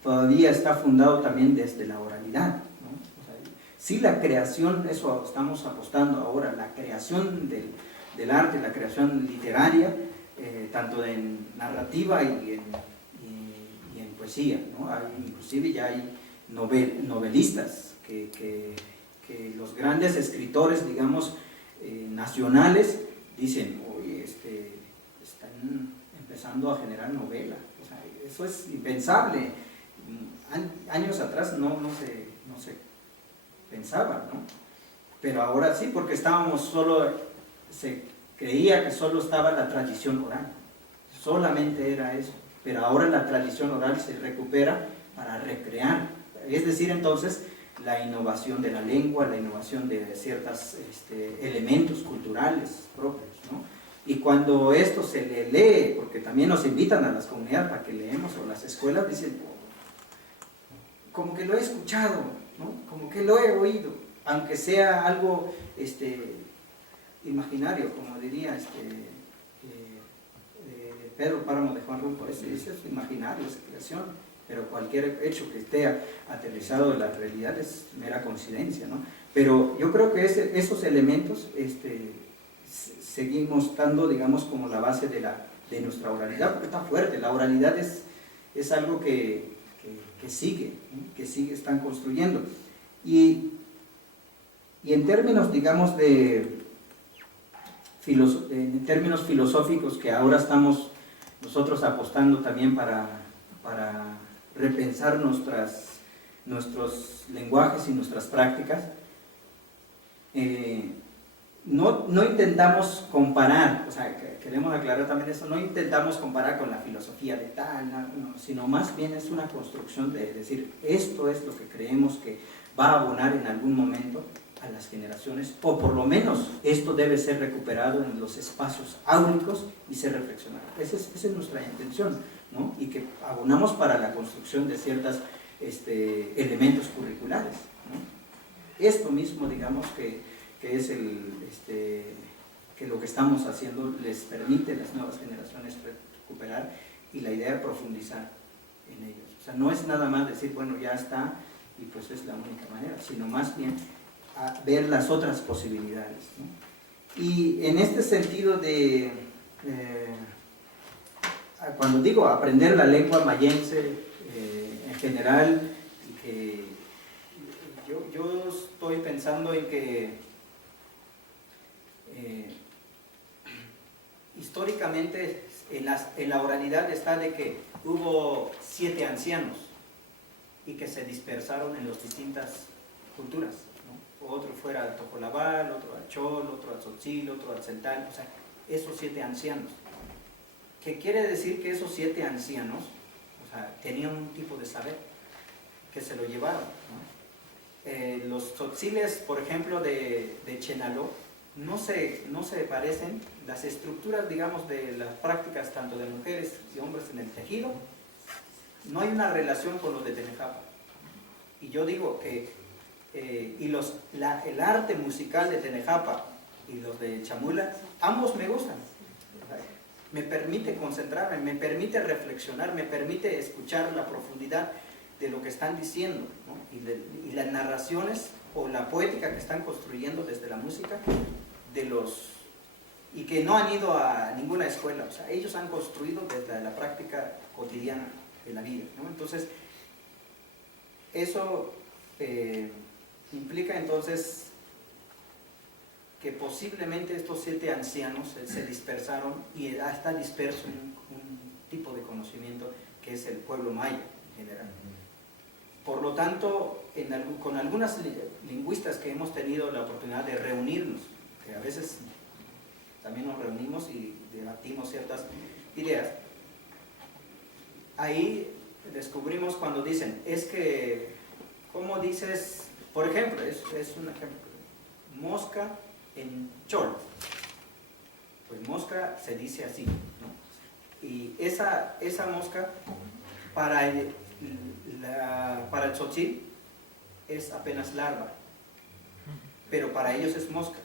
todavía está fundado también desde la oralidad, ¿no? O sea, sí, la creación, eso estamos apostando ahora, la creación del arte, la creación literaria, tanto en narrativa y en poesía, ¿no? Inclusive ya hay novelistas que los grandes escritores, digamos, nacionales, dicen, oye, están empezando a generar novela. O sea, eso es impensable. Años atrás no se pensaba, ¿no? Pero ahora sí, porque se creía que solo estaba la tradición oral, solamente era eso, pero ahora la tradición oral se recupera para recrear, es decir, entonces, la innovación de la lengua, la innovación de ciertos elementos culturales propios, ¿no? Y cuando esto se le lee, porque también nos invitan a las comunidades para que leemos, o las escuelas dicen, como que lo he escuchado, ¿no? Como que lo he oído, aunque sea algo imaginario, como diría Pedro Páramo de Juan Rulfo, eso es imaginario, es creación, pero cualquier hecho que esté aterrizado en la realidad es mera coincidencia, ¿no? Pero yo creo que esos elementos seguimos dando, digamos, como la base de nuestra oralidad, porque está fuerte, la oralidad es algo que sigue, ¿no? Que sigue, están construyendo. Y en términos, digamos, en términos filosóficos, que ahora estamos nosotros apostando también para repensar nuestros lenguajes y nuestras prácticas, no intentamos comparar, o sea, queremos aclarar también eso, no intentamos comparar con la filosofía de tal, no, sino más bien es una construcción de decir, esto es lo que creemos que va a abonar en algún momento a las generaciones, o por lo menos esto debe ser recuperado en los espacios áuricos y ser reflexionado. Esa es nuestra intención, ¿no? Y que abonamos para la construcción de ciertos elementos curriculares, ¿no? Esto mismo, digamos, que es que lo que estamos haciendo les permite a las nuevas generaciones recuperar, y la idea de profundizar en ellos. O sea, no es nada más decir, bueno, ya está y pues es la única manera, sino más bien a ver las otras posibilidades, ¿no? Y en este sentido cuando digo aprender la lengua mayense en general, que yo estoy pensando en que históricamente en la oralidad está de que hubo 7 ancianos y que se dispersaron en las distintas culturas, ¿no? Otro fuera al Topolabal, otro al Chol, otro al Tzotzil, otro al Tzeltal, o sea, esos 7 ancianos. ¿Qué quiere decir? Que esos 7 ancianos, o sea, tenían un tipo de saber que se lo llevaron, ¿no? Los tzotziles, por ejemplo, de Chenaló, no se parecen, las estructuras, digamos, de las prácticas tanto de mujeres y hombres en el tejido, no hay una relación con los de Tenejapa. Y yo digo que el arte musical de Tenejapa y los de Chamula, ambos me gustan. Me permite concentrarme, me permite reflexionar, me permite escuchar la profundidad de lo que están diciendo, ¿no? Y las narraciones o la poética que están construyendo desde la música y que no han ido a ninguna escuela, o sea, ellos han construido desde la práctica cotidiana de la vida, ¿no? Entonces, eso implica entonces que posiblemente estos 7 ancianos se dispersaron y está disperso un tipo de conocimiento que es el pueblo maya en general. Por lo tanto, con algunas lingüistas que hemos tenido la oportunidad de reunirnos, que a veces también nos reunimos y debatimos ciertas ideas, ahí descubrimos cuando dicen, es que, ¿cómo dices? Por ejemplo, es un ejemplo, mosca en chol, pues mosca se dice así, ¿no? Y esa mosca para el tzotzil es apenas larva, pero para ellos es mosca,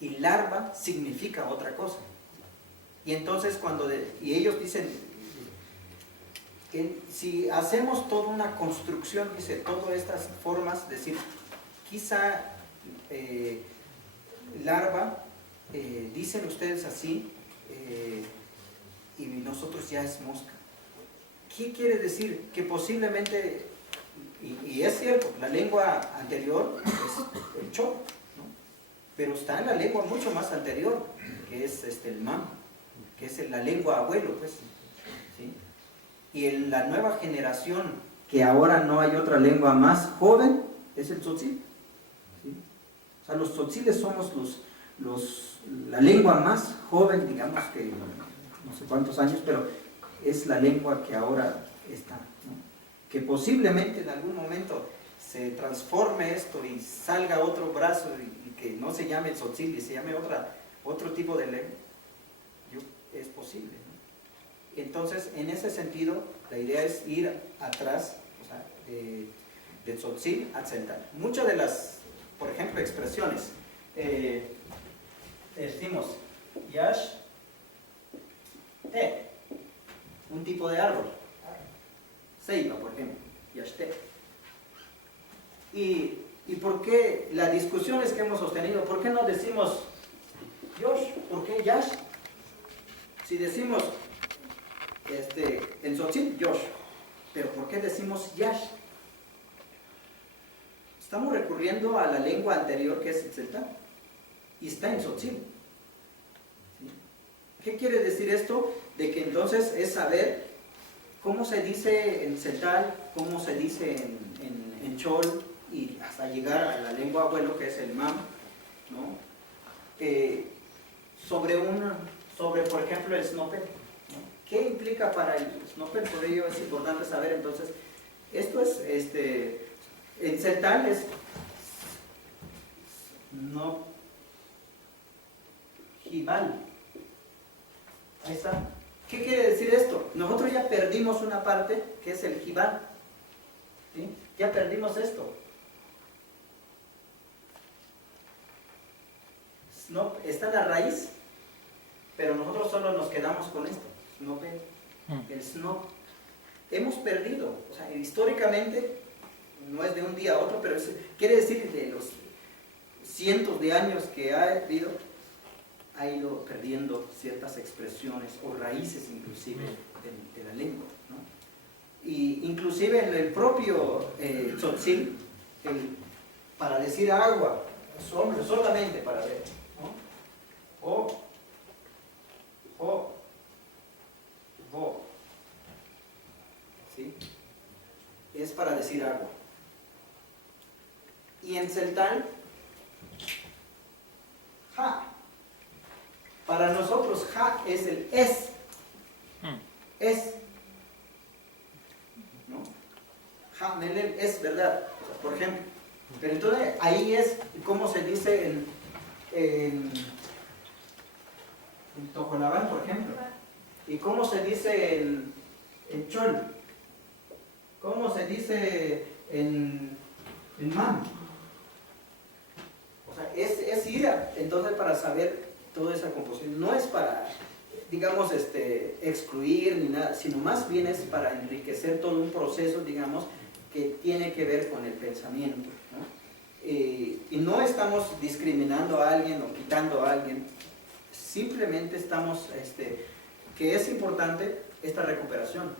y larva significa otra cosa. Y entonces y ellos dicen, si hacemos toda una construcción, dice, todas estas formas, decir, quizá larva, dicen ustedes así, y nosotros ya es mosca. ¿Qué quiere decir? Que posiblemente, y es cierto, la lengua anterior es el chol, ¿no? Pero está en la lengua mucho más anterior, que es el mam, que es la lengua abuelo, pues, ¿sí? Y en la nueva generación, que ahora no hay otra lengua más joven, es el tzotzil, ¿sí? O sea, los tzotziles somos la lengua más joven, digamos que no sé cuántos años, pero es la lengua que ahora está, ¿no? Que posiblemente en algún momento se transforme esto y salga otro brazo y que no se llame tzotzil y se llame otro tipo de lengua, es posible, ¿no? Entonces, en ese sentido, la idea es ir atrás, o sea, de tzotzil a tzeltal. Muchas de las, por ejemplo, expresiones, decimos yash te, un tipo de árbol, ceiba, por ejemplo, yash te. ¿Y por qué las discusiones que hemos sostenido? ¿Por qué no decimos yosh? ¿Por qué yash? Si decimos en tzotzil, yosh, pero ¿por qué decimos yash? Estamos recurriendo a la lengua anterior, que es tzeltal, y está en tzotzil. ¿Sí? ¿Qué quiere decir esto? De que entonces es saber cómo se dice en tzeltal, cómo se dice en chol, y hasta llegar a la lengua abuelo, que es el mam, ¿no? Sobre, por ejemplo, el snopel, ¿no? ¿Qué implica para el snopel? Por ello es importante saber, entonces, esto es, en tzeltal es no jibal. Ahí está. ¿Qué quiere decir esto? Nosotros ya perdimos una parte, que es el jibal, ¿sí? Ya perdimos esto. Snop está en la raíz, pero nosotros solo nos quedamos con esto, snopel, el snop. Hemos perdido, o sea, históricamente, no es de un día a otro, pero quiere decir de los cientos de años que ha ido perdiendo ciertas expresiones o raíces inclusive de la lengua, ¿no? Y inclusive en el propio tzotzil, para decir agua, solamente para ver, ¿no? O, vo, ¿sí? Es para decir agua. Y en tzeltal, ja. Para nosotros, ja es el es. Es. ¿No? Ja, melel, es verdad. O sea, por ejemplo. Pero entonces, ahí es como se dice en Tojolabán, por ejemplo. ¿Y cómo se dice en Chol? ¿Cómo se dice en Man? O sea, es ir entonces para saber toda esa composición. No es para, digamos, excluir ni nada, sino más bien es para enriquecer todo un proceso, digamos, que tiene que ver con el pensamiento, ¿no? y no estamos discriminando a alguien o quitando a alguien, simplemente estamos, que es importante esta recuperación, ¿no?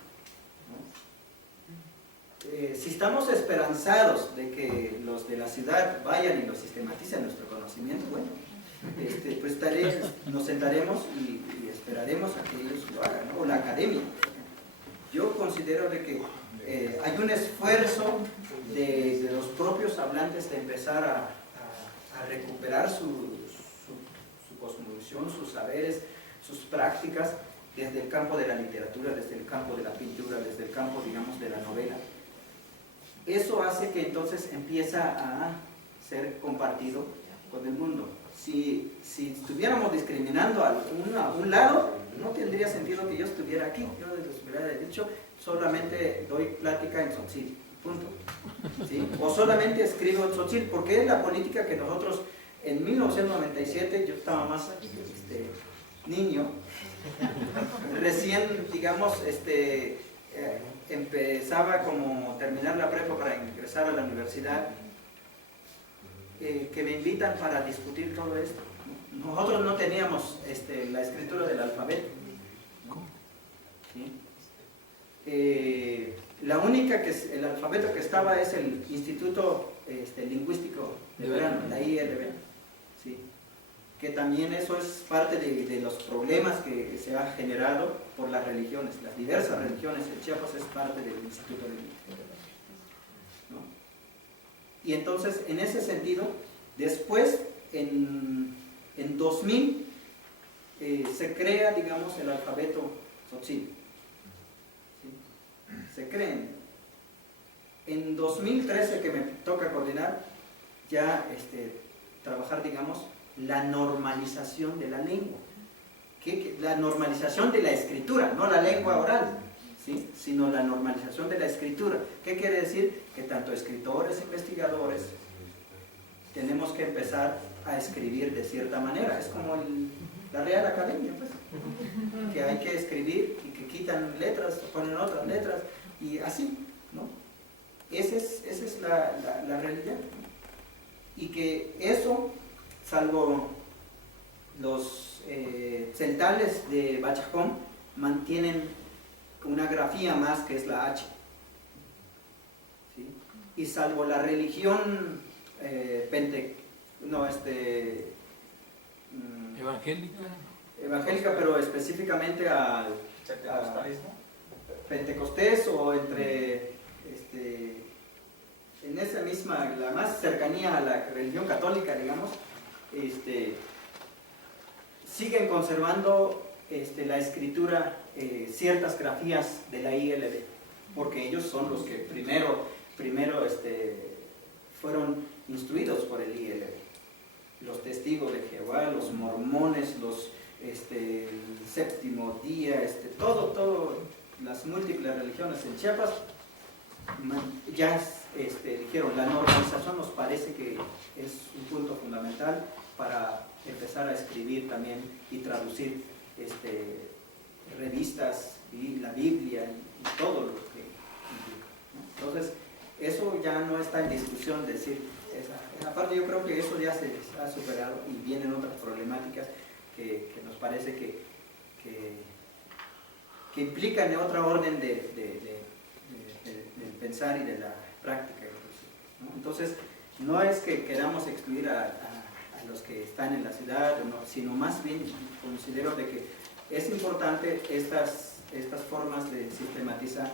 Si estamos esperanzados de que los de la ciudad vayan y lo sistematicen nuestro conocimiento, bueno, pues nos sentaremos y esperaremos a que ellos lo hagan, ¿no? O la academia. Yo considero de que hay un esfuerzo de los propios hablantes de empezar a recuperar su cosmovisión, sus saberes, sus prácticas, desde el campo de la literatura, desde el campo de la pintura, desde el campo, digamos, de la novela. Eso hace que entonces empieza a ser compartido con el mundo. Si estuviéramos discriminando a un lado, no tendría sentido que yo estuviera aquí. Yo les hubiera dicho, solamente doy plática en tzotzil, punto. ¿Sí? O solamente escribo en tzotzil, porque es la política que nosotros en 1997, yo estaba más niño, recién, digamos, empezaba como terminar la prepa para ingresar a la universidad, que me invitan para discutir todo esto. Nosotros no teníamos la escritura del alfabeto. ¿Sí? La única el alfabeto que estaba es el Instituto Lingüístico de Verano, la ILB. ¿Sí? Que también eso es parte de los problemas que se ha generado por las religiones, las diversas religiones. El Chiapas es parte del Instituto Lingüístico, ¿no? Y entonces, en ese sentido, después, en 2000, se crea, digamos, el alfabeto tzotzil. ¿Sí? Se creen. En 2013, que me toca coordinar, ya trabajar, digamos, la normalización de la lengua. La normalización de la escritura, no la lengua oral, ¿sí? Sino la normalización de la escritura. ¿Qué quiere decir? Que tanto escritores, investigadores, tenemos que empezar a escribir de cierta manera. Es como la Real Academia, pues, que hay que escribir y que quitan letras, ponen otras letras, y así, ¿no? Esa es la realidad. Y que eso, salvo los celtales de Bachajón, mantienen una grafía más que es la H. ¿Sí? Y salvo la religión evangélica, pero específicamente al Pentecostés, o entre en esa misma, la más cercanía a la religión católica, digamos, siguen conservando la escritura, ciertas grafías de la ILB, porque ellos son los que primero fueron instruidos por el ILB. Los testigos de Jehová, los mormones, el séptimo día, todo, las múltiples religiones en Chiapas, ya dijeron, la normalización nos parece que es un punto fundamental para empezar a escribir también y traducir revistas y la Biblia y todo lo que implica, ¿no? Entonces, eso ya no está en discusión, decir, esa parte. Yo creo que eso ya se ha superado y vienen otras problemáticas que nos parece que implican de otra orden del pensar y de la práctica, ¿no? Entonces, no es que queramos excluir a los que están en la ciudad, no, sino más bien considero de que es importante estas formas de sistematizar.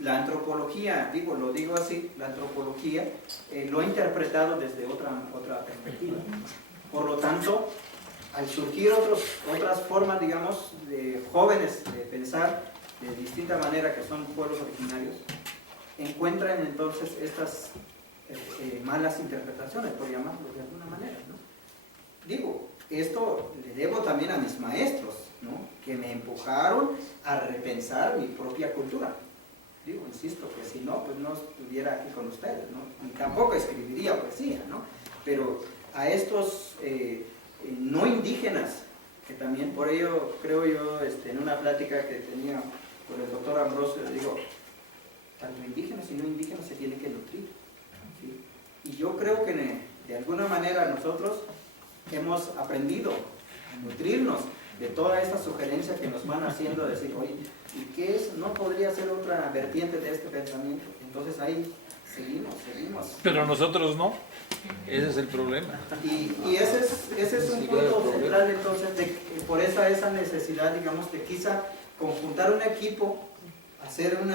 La antropología, lo digo así, la antropología lo ha interpretado desde otra perspectiva. Por lo tanto, al surgir otras formas, digamos, de jóvenes de pensar de distinta manera, que son pueblos originarios, encuentran entonces estas malas interpretaciones, por llamarlo de alguna manera, ¿no? Esto le debo también a mis maestros, ¿no? Que me empujaron a repensar mi propia cultura. Insisto, que si no, pues no estuviera aquí con ustedes, ¿no? Ni tampoco escribiría poesía, ¿no? Pero a estos no indígenas, que también por ello creo yo, en una plática que tenía con el doctor Ambrosio, digo, tanto indígenas y no indígenas se tienen que nutrir, ¿sí? Y yo creo que de alguna manera nosotros hemos aprendido a nutrirnos de toda esta sugerencia que nos van haciendo, decir, oye, ¿y qué es? ¿No podría ser otra vertiente de este pensamiento? Entonces ahí seguimos. Pero nosotros no, ese es el problema. Y ese es un punto central, entonces, por esa necesidad, digamos, de quizá conjuntar un equipo, hacer un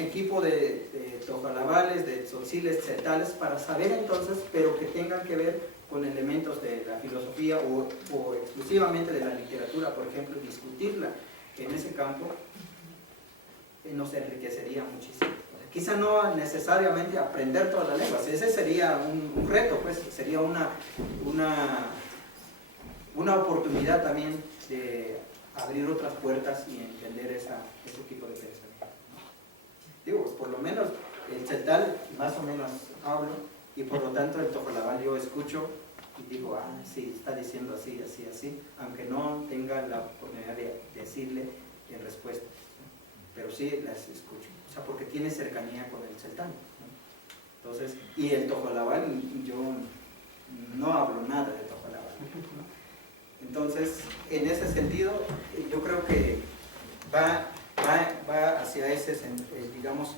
equipo de tojalabales, de tzotziles, tzetales, para saber entonces, pero que tengan que ver con elementos de la filosofía o exclusivamente de la literatura, por ejemplo, discutirla en ese campo, nos enriquecería muchísimo. Quizá no necesariamente aprender todas las lenguas, ese sería un reto, pues sería una oportunidad también de abrir otras puertas y entender ese tipo de pensamiento. Digo, por lo menos el tzetal más o menos hablo, y por lo tanto el tojalabal yo escucho y digo, sí, está diciendo así, así, así, aunque no tenga la oportunidad de decirle en respuesta, ¿no? Pero sí las escucho, o sea, porque tiene cercanía con el tzeltal, ¿no? Entonces, y el tojalabal, yo no hablo nada de tojalabal, ¿no? Entonces, en ese sentido, yo creo que va hacia ese, digamos,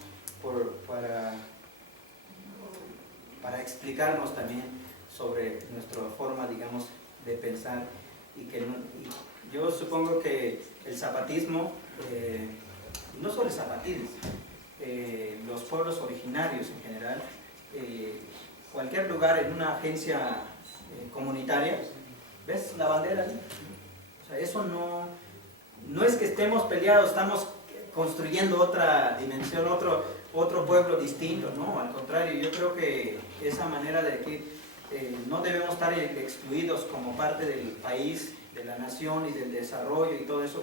para explicarnos también sobre nuestra forma, digamos, de pensar, y yo supongo que el zapatismo, no solo el zapatismo, los pueblos originarios en general, cualquier lugar en una agencia comunitaria, ¿ves la bandera ahí? O sea, eso no es que estemos peleados, estamos construyendo otra dimensión, otro pueblo distinto, ¿no? Al contrario, yo creo que esa manera de que no debemos estar excluidos como parte del país, de la nación y del desarrollo y todo eso,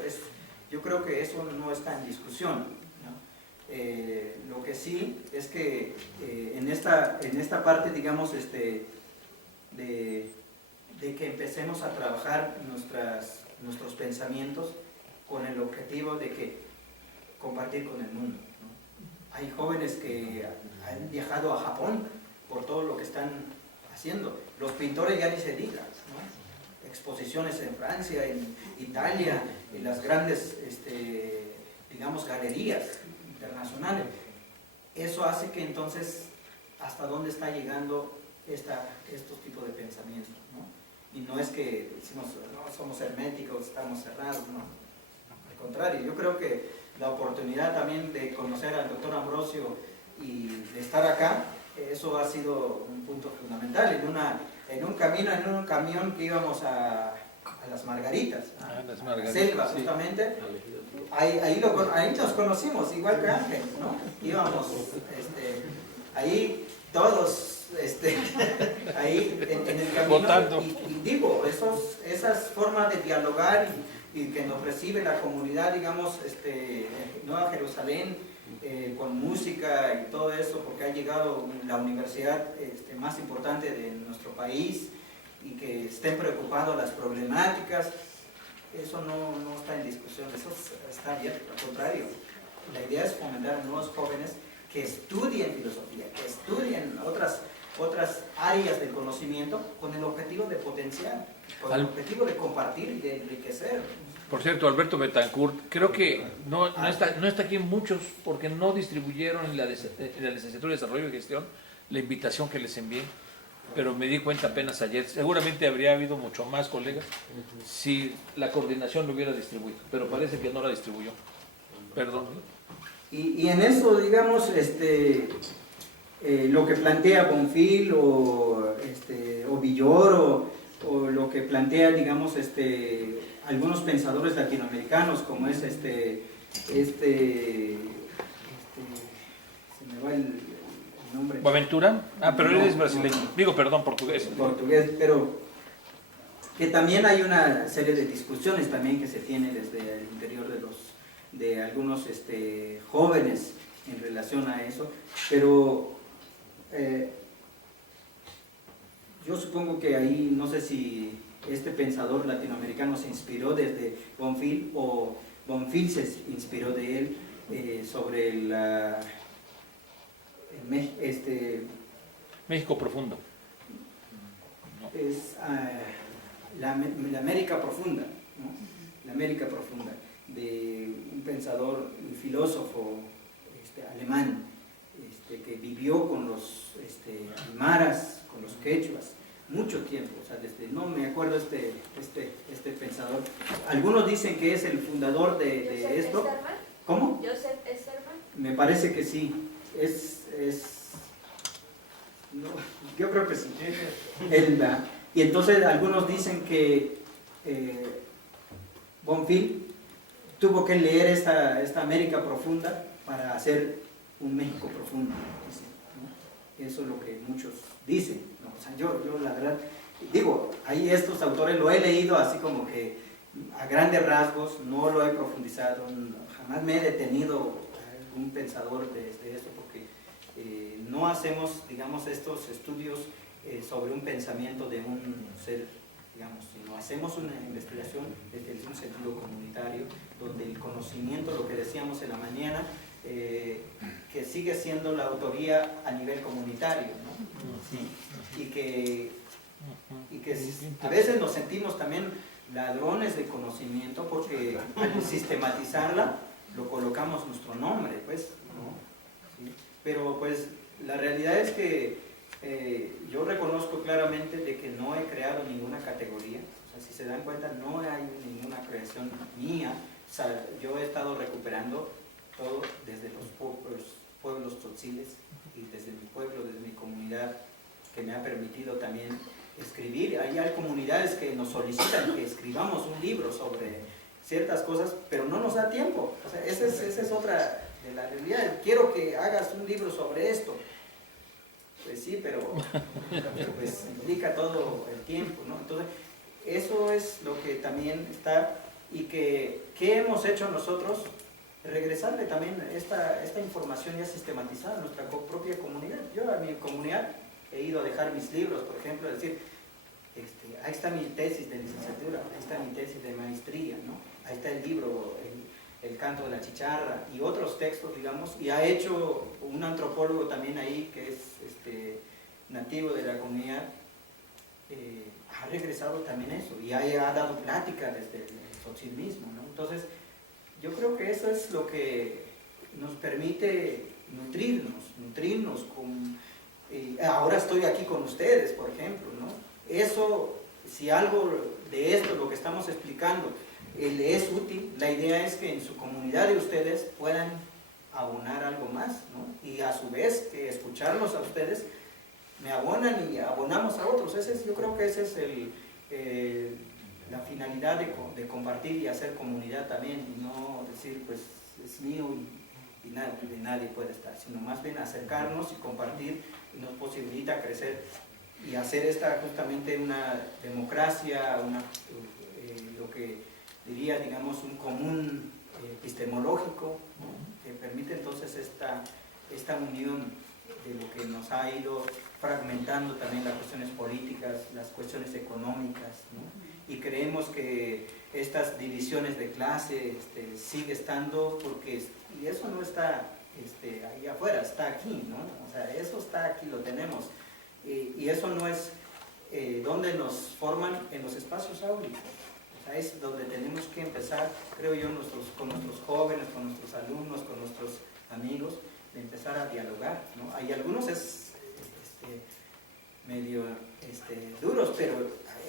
yo creo que eso no está en discusión, ¿no? Lo que sí es que en esta parte, digamos, de que empecemos a trabajar nuestros pensamientos con el objetivo de que compartir con el mundo, ¿no? Hay jóvenes que han viajado a Japón por todo lo que están haciendo. Los pintores ya ni se diga, ¿no? Exposiciones en Francia, en Italia, en las grandes, digamos, galerías internacionales. Eso hace que entonces, ¿hasta dónde está llegando estos tipos de pensamientos, ¿no? Y no es que decimos, no, somos herméticos, estamos cerrados, no. Al contrario, yo creo que la oportunidad también de conocer al doctor Ambrosio y de estar acá, eso ha sido un punto fundamental. En un camión que íbamos a las Margaritas, a la selva, sí, justamente, ahí nos conocimos, igual que Ángel, ¿no? Íbamos ahí todos, ahí en el camino, y digo, esas formas de dialogar y que nos recibe la comunidad, digamos, Nueva Jerusalén, con música y todo eso, porque ha llegado la universidad más importante de nuestro país, y que estén preocupados las problemáticas, eso no está en discusión, eso está abierto. Al contrario, la idea es fomentar a nuevos jóvenes que estudien filosofía, que estudien otras áreas del conocimiento, con el objetivo de potenciar, con el objetivo de compartir y de enriquecer. Por cierto, Alberto Betancourt, creo que no está aquí muchos, porque no distribuyeron en la licenciatura de Desarrollo y Gestión la invitación que les envié, pero me di cuenta apenas ayer. Seguramente habría habido mucho más colegas si la coordinación lo hubiera distribuido, pero parece que no la distribuyó. Perdón. Y en eso, digamos, lo que plantea Bonfil o Villoro, o lo que plantea, digamos, algunos pensadores latinoamericanos, como es se me va el nombre. ¿Boaventura? Pero él es brasileño. Digo, perdón, portugués. Portugués, pero que también hay una serie de discusiones también que se tiene desde el interior de algunos jóvenes en relación a eso, pero yo supongo que ahí, no sé si este pensador latinoamericano se inspiró desde Bonfil, o Bonfil se inspiró de él sobre México profundo. Es la América profunda, ¿no? La América profunda, de un pensador, un filósofo alemán, que vivió con los aymaras, con los quechuas, mucho tiempo, o sea, no me acuerdo este pensador. Algunos dicen que es el fundador de esto. Esterman. ¿Cómo? Joseph Esterman. Me parece que sí. No, yo creo que sí. Y entonces algunos dicen que Bonfil tuvo que leer esta América profunda para hacer un México profundo, dice, ¿no? Eso es lo que muchos dicen, ¿no? O sea, yo la verdad, digo, ahí estos autores lo he leído así como que a grandes rasgos, no lo he profundizado, jamás me he detenido a algún pensador de esto, porque no hacemos, digamos, estos estudios sobre un pensamiento de un ser, digamos, sino hacemos una investigación desde un sentido comunitario, donde el conocimiento, lo que decíamos en la mañana, que sigue siendo la autoría a nivel comunitario, ¿no? Sí. Y que a veces nos sentimos también ladrones de conocimiento, porque al sistematizarla lo colocamos nuestro nombre, pues, ¿no? ¿Sí? Pero pues la realidad es que yo reconozco claramente de que no he creado ninguna categoría. O sea, si se dan cuenta, no hay ninguna creación mía. O sea, yo he estado recuperando todo desde los pueblos tzotziles y desde mi pueblo, desde mi comunidad, que me ha permitido también escribir. Hay comunidades que nos solicitan que escribamos un libro sobre ciertas cosas, pero no nos da tiempo. O sea, esa es otra de la realidad. Quiero que hagas un libro sobre esto. Pues sí, pero pues implica todo el tiempo, ¿no? Entonces, eso es lo que también está, y que ¿qué hemos hecho nosotros? Regresarle también esta información ya sistematizada a nuestra propia comunidad. Yo a mi comunidad he ido a dejar mis libros, por ejemplo, decir, ahí está mi tesis de licenciatura, ahí está mi tesis de maestría, ¿no? Ahí está el libro, el canto de la chicharra y otros textos, digamos, y ha hecho un antropólogo también ahí que es nativo de la comunidad, ha regresado también eso y ha dado plática desde el Tzotzil mismo, ¿no? Entonces, yo creo que eso es lo que nos permite nutrirnos con, ahora estoy aquí con ustedes, por ejemplo, ¿no? Eso, si algo de esto, lo que estamos explicando, le es útil, la idea es que en su comunidad de ustedes puedan abonar algo más, ¿no? Y a su vez, que escucharlos a ustedes me abonan y abonamos a otros. Yo creo que esa es la finalidad de compartir y hacer comunidad también, y no decir, pues, es mío y nadie puede estar, sino más bien acercarnos y compartir, y nos posibilita crecer y hacer justamente una democracia, lo que diría, digamos, un común epistemológico, ¿no? Que permite entonces esta unión de lo que nos ha ido fragmentando también las cuestiones políticas, las cuestiones económicas, ¿no? Y creemos que estas divisiones de clase sigue estando, y eso no está ahí afuera, está aquí, ¿no? O sea, eso está aquí, lo tenemos, y eso no es donde nos forman en los espacios áulicos. O sea, es donde tenemos que empezar, creo yo, con nuestros jóvenes, con nuestros alumnos, con nuestros amigos, de empezar a dialogar, ¿no? Hay algunos medio duros, pero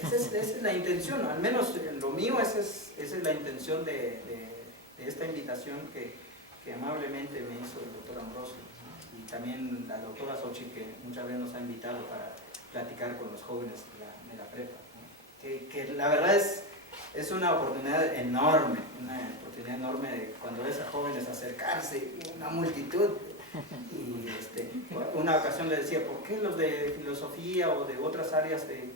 esa es la intención, al menos lo mío, esa es la intención de esta invitación que amablemente me hizo el doctor Ambrosio, ¿no? Y también la doctora Xochitl, que muchas veces nos ha invitado para platicar con los jóvenes de la prepa, ¿no? Que la verdad es una oportunidad enorme de cuando ves a jóvenes acercarse, una multitud. Y una ocasión le decía, ¿por qué los de filosofía o de otras áreas de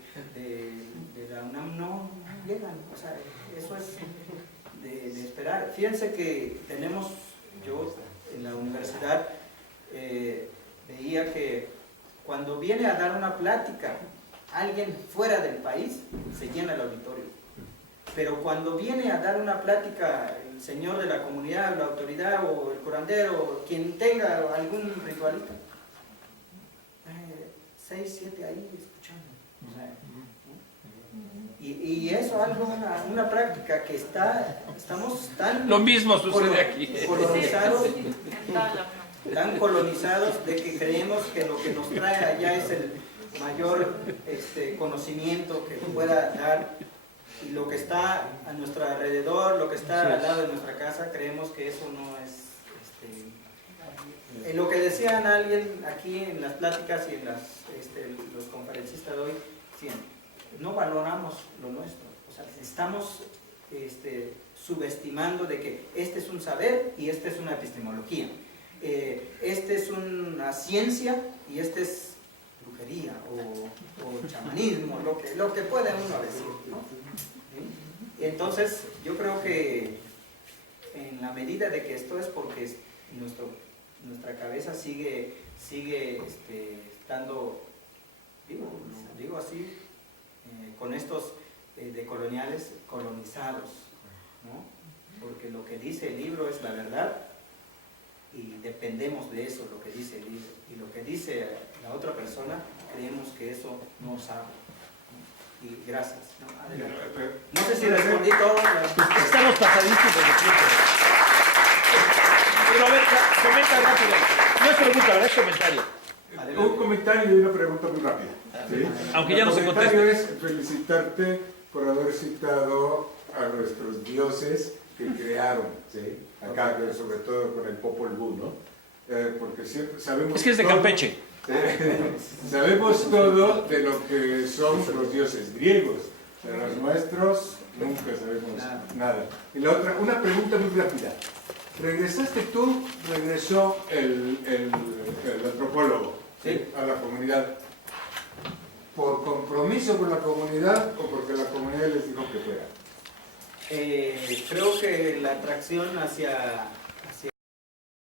la UNAM no llegan? O sea, eso es de esperar. Fíjense que yo en la universidad veía que cuando viene a dar una plática alguien fuera del país, se llena el auditorio. Pero cuando viene a dar una plática el señor de la comunidad, la autoridad o el curandero, quien tenga algún ritualito, 6, 7 ahí escuchando. O sea, y eso es algo, una práctica que estamos tan Lo mismo sucede aquí. Tan colonizados de que creemos que lo que nos trae allá es el mayor conocimiento que pueda dar, y lo que está a nuestro alrededor, lo que está al lado de nuestra casa, creemos que eso no es lo que decían alguien aquí en las pláticas y en los conferencistas de hoy, no valoramos lo nuestro, o sea, estamos subestimando de que este es un saber y este es una epistemología, este es una ciencia y este es brujería o chamanismo, lo que pueda uno decir, ¿no? ¿Sí? Entonces yo creo que en la medida de que esto es porque nuestra cabeza sigue estando, digo así, con estos decoloniales colonizados, ¿no? Porque lo que dice el libro es la verdad y dependemos de eso, lo que dice el libro, y lo que dice la otra persona creemos que eso no sabe, ¿no? Y gracias, ¿no? Adelante. No sé si respondí todo. Estamos pasadísimos de tiempo. Pero a ver, comenta rápido. No es pregunta, ¿verdad? Es comentario. Adelante. Un comentario y una pregunta muy rápida. ¿Sí? Aunque ya no se El comentario conteste. es felicitarte por haber citado a nuestros dioses que crearon, ¿sí? Acá, sobre todo con el Popol Vuh, ¿no? Porque siempre sabemos. Es que es de todo, Campeche. sabemos todo de lo que son los dioses griegos. De los nuestros nunca sabemos nada. Y la otra, una pregunta muy rápida. ¿Regresaste tú? ¿Regresó el antropólogo, sí, a la comunidad? ¿Por compromiso con la comunidad o porque la comunidad les dijo que fuera? Creo que la atracción hacia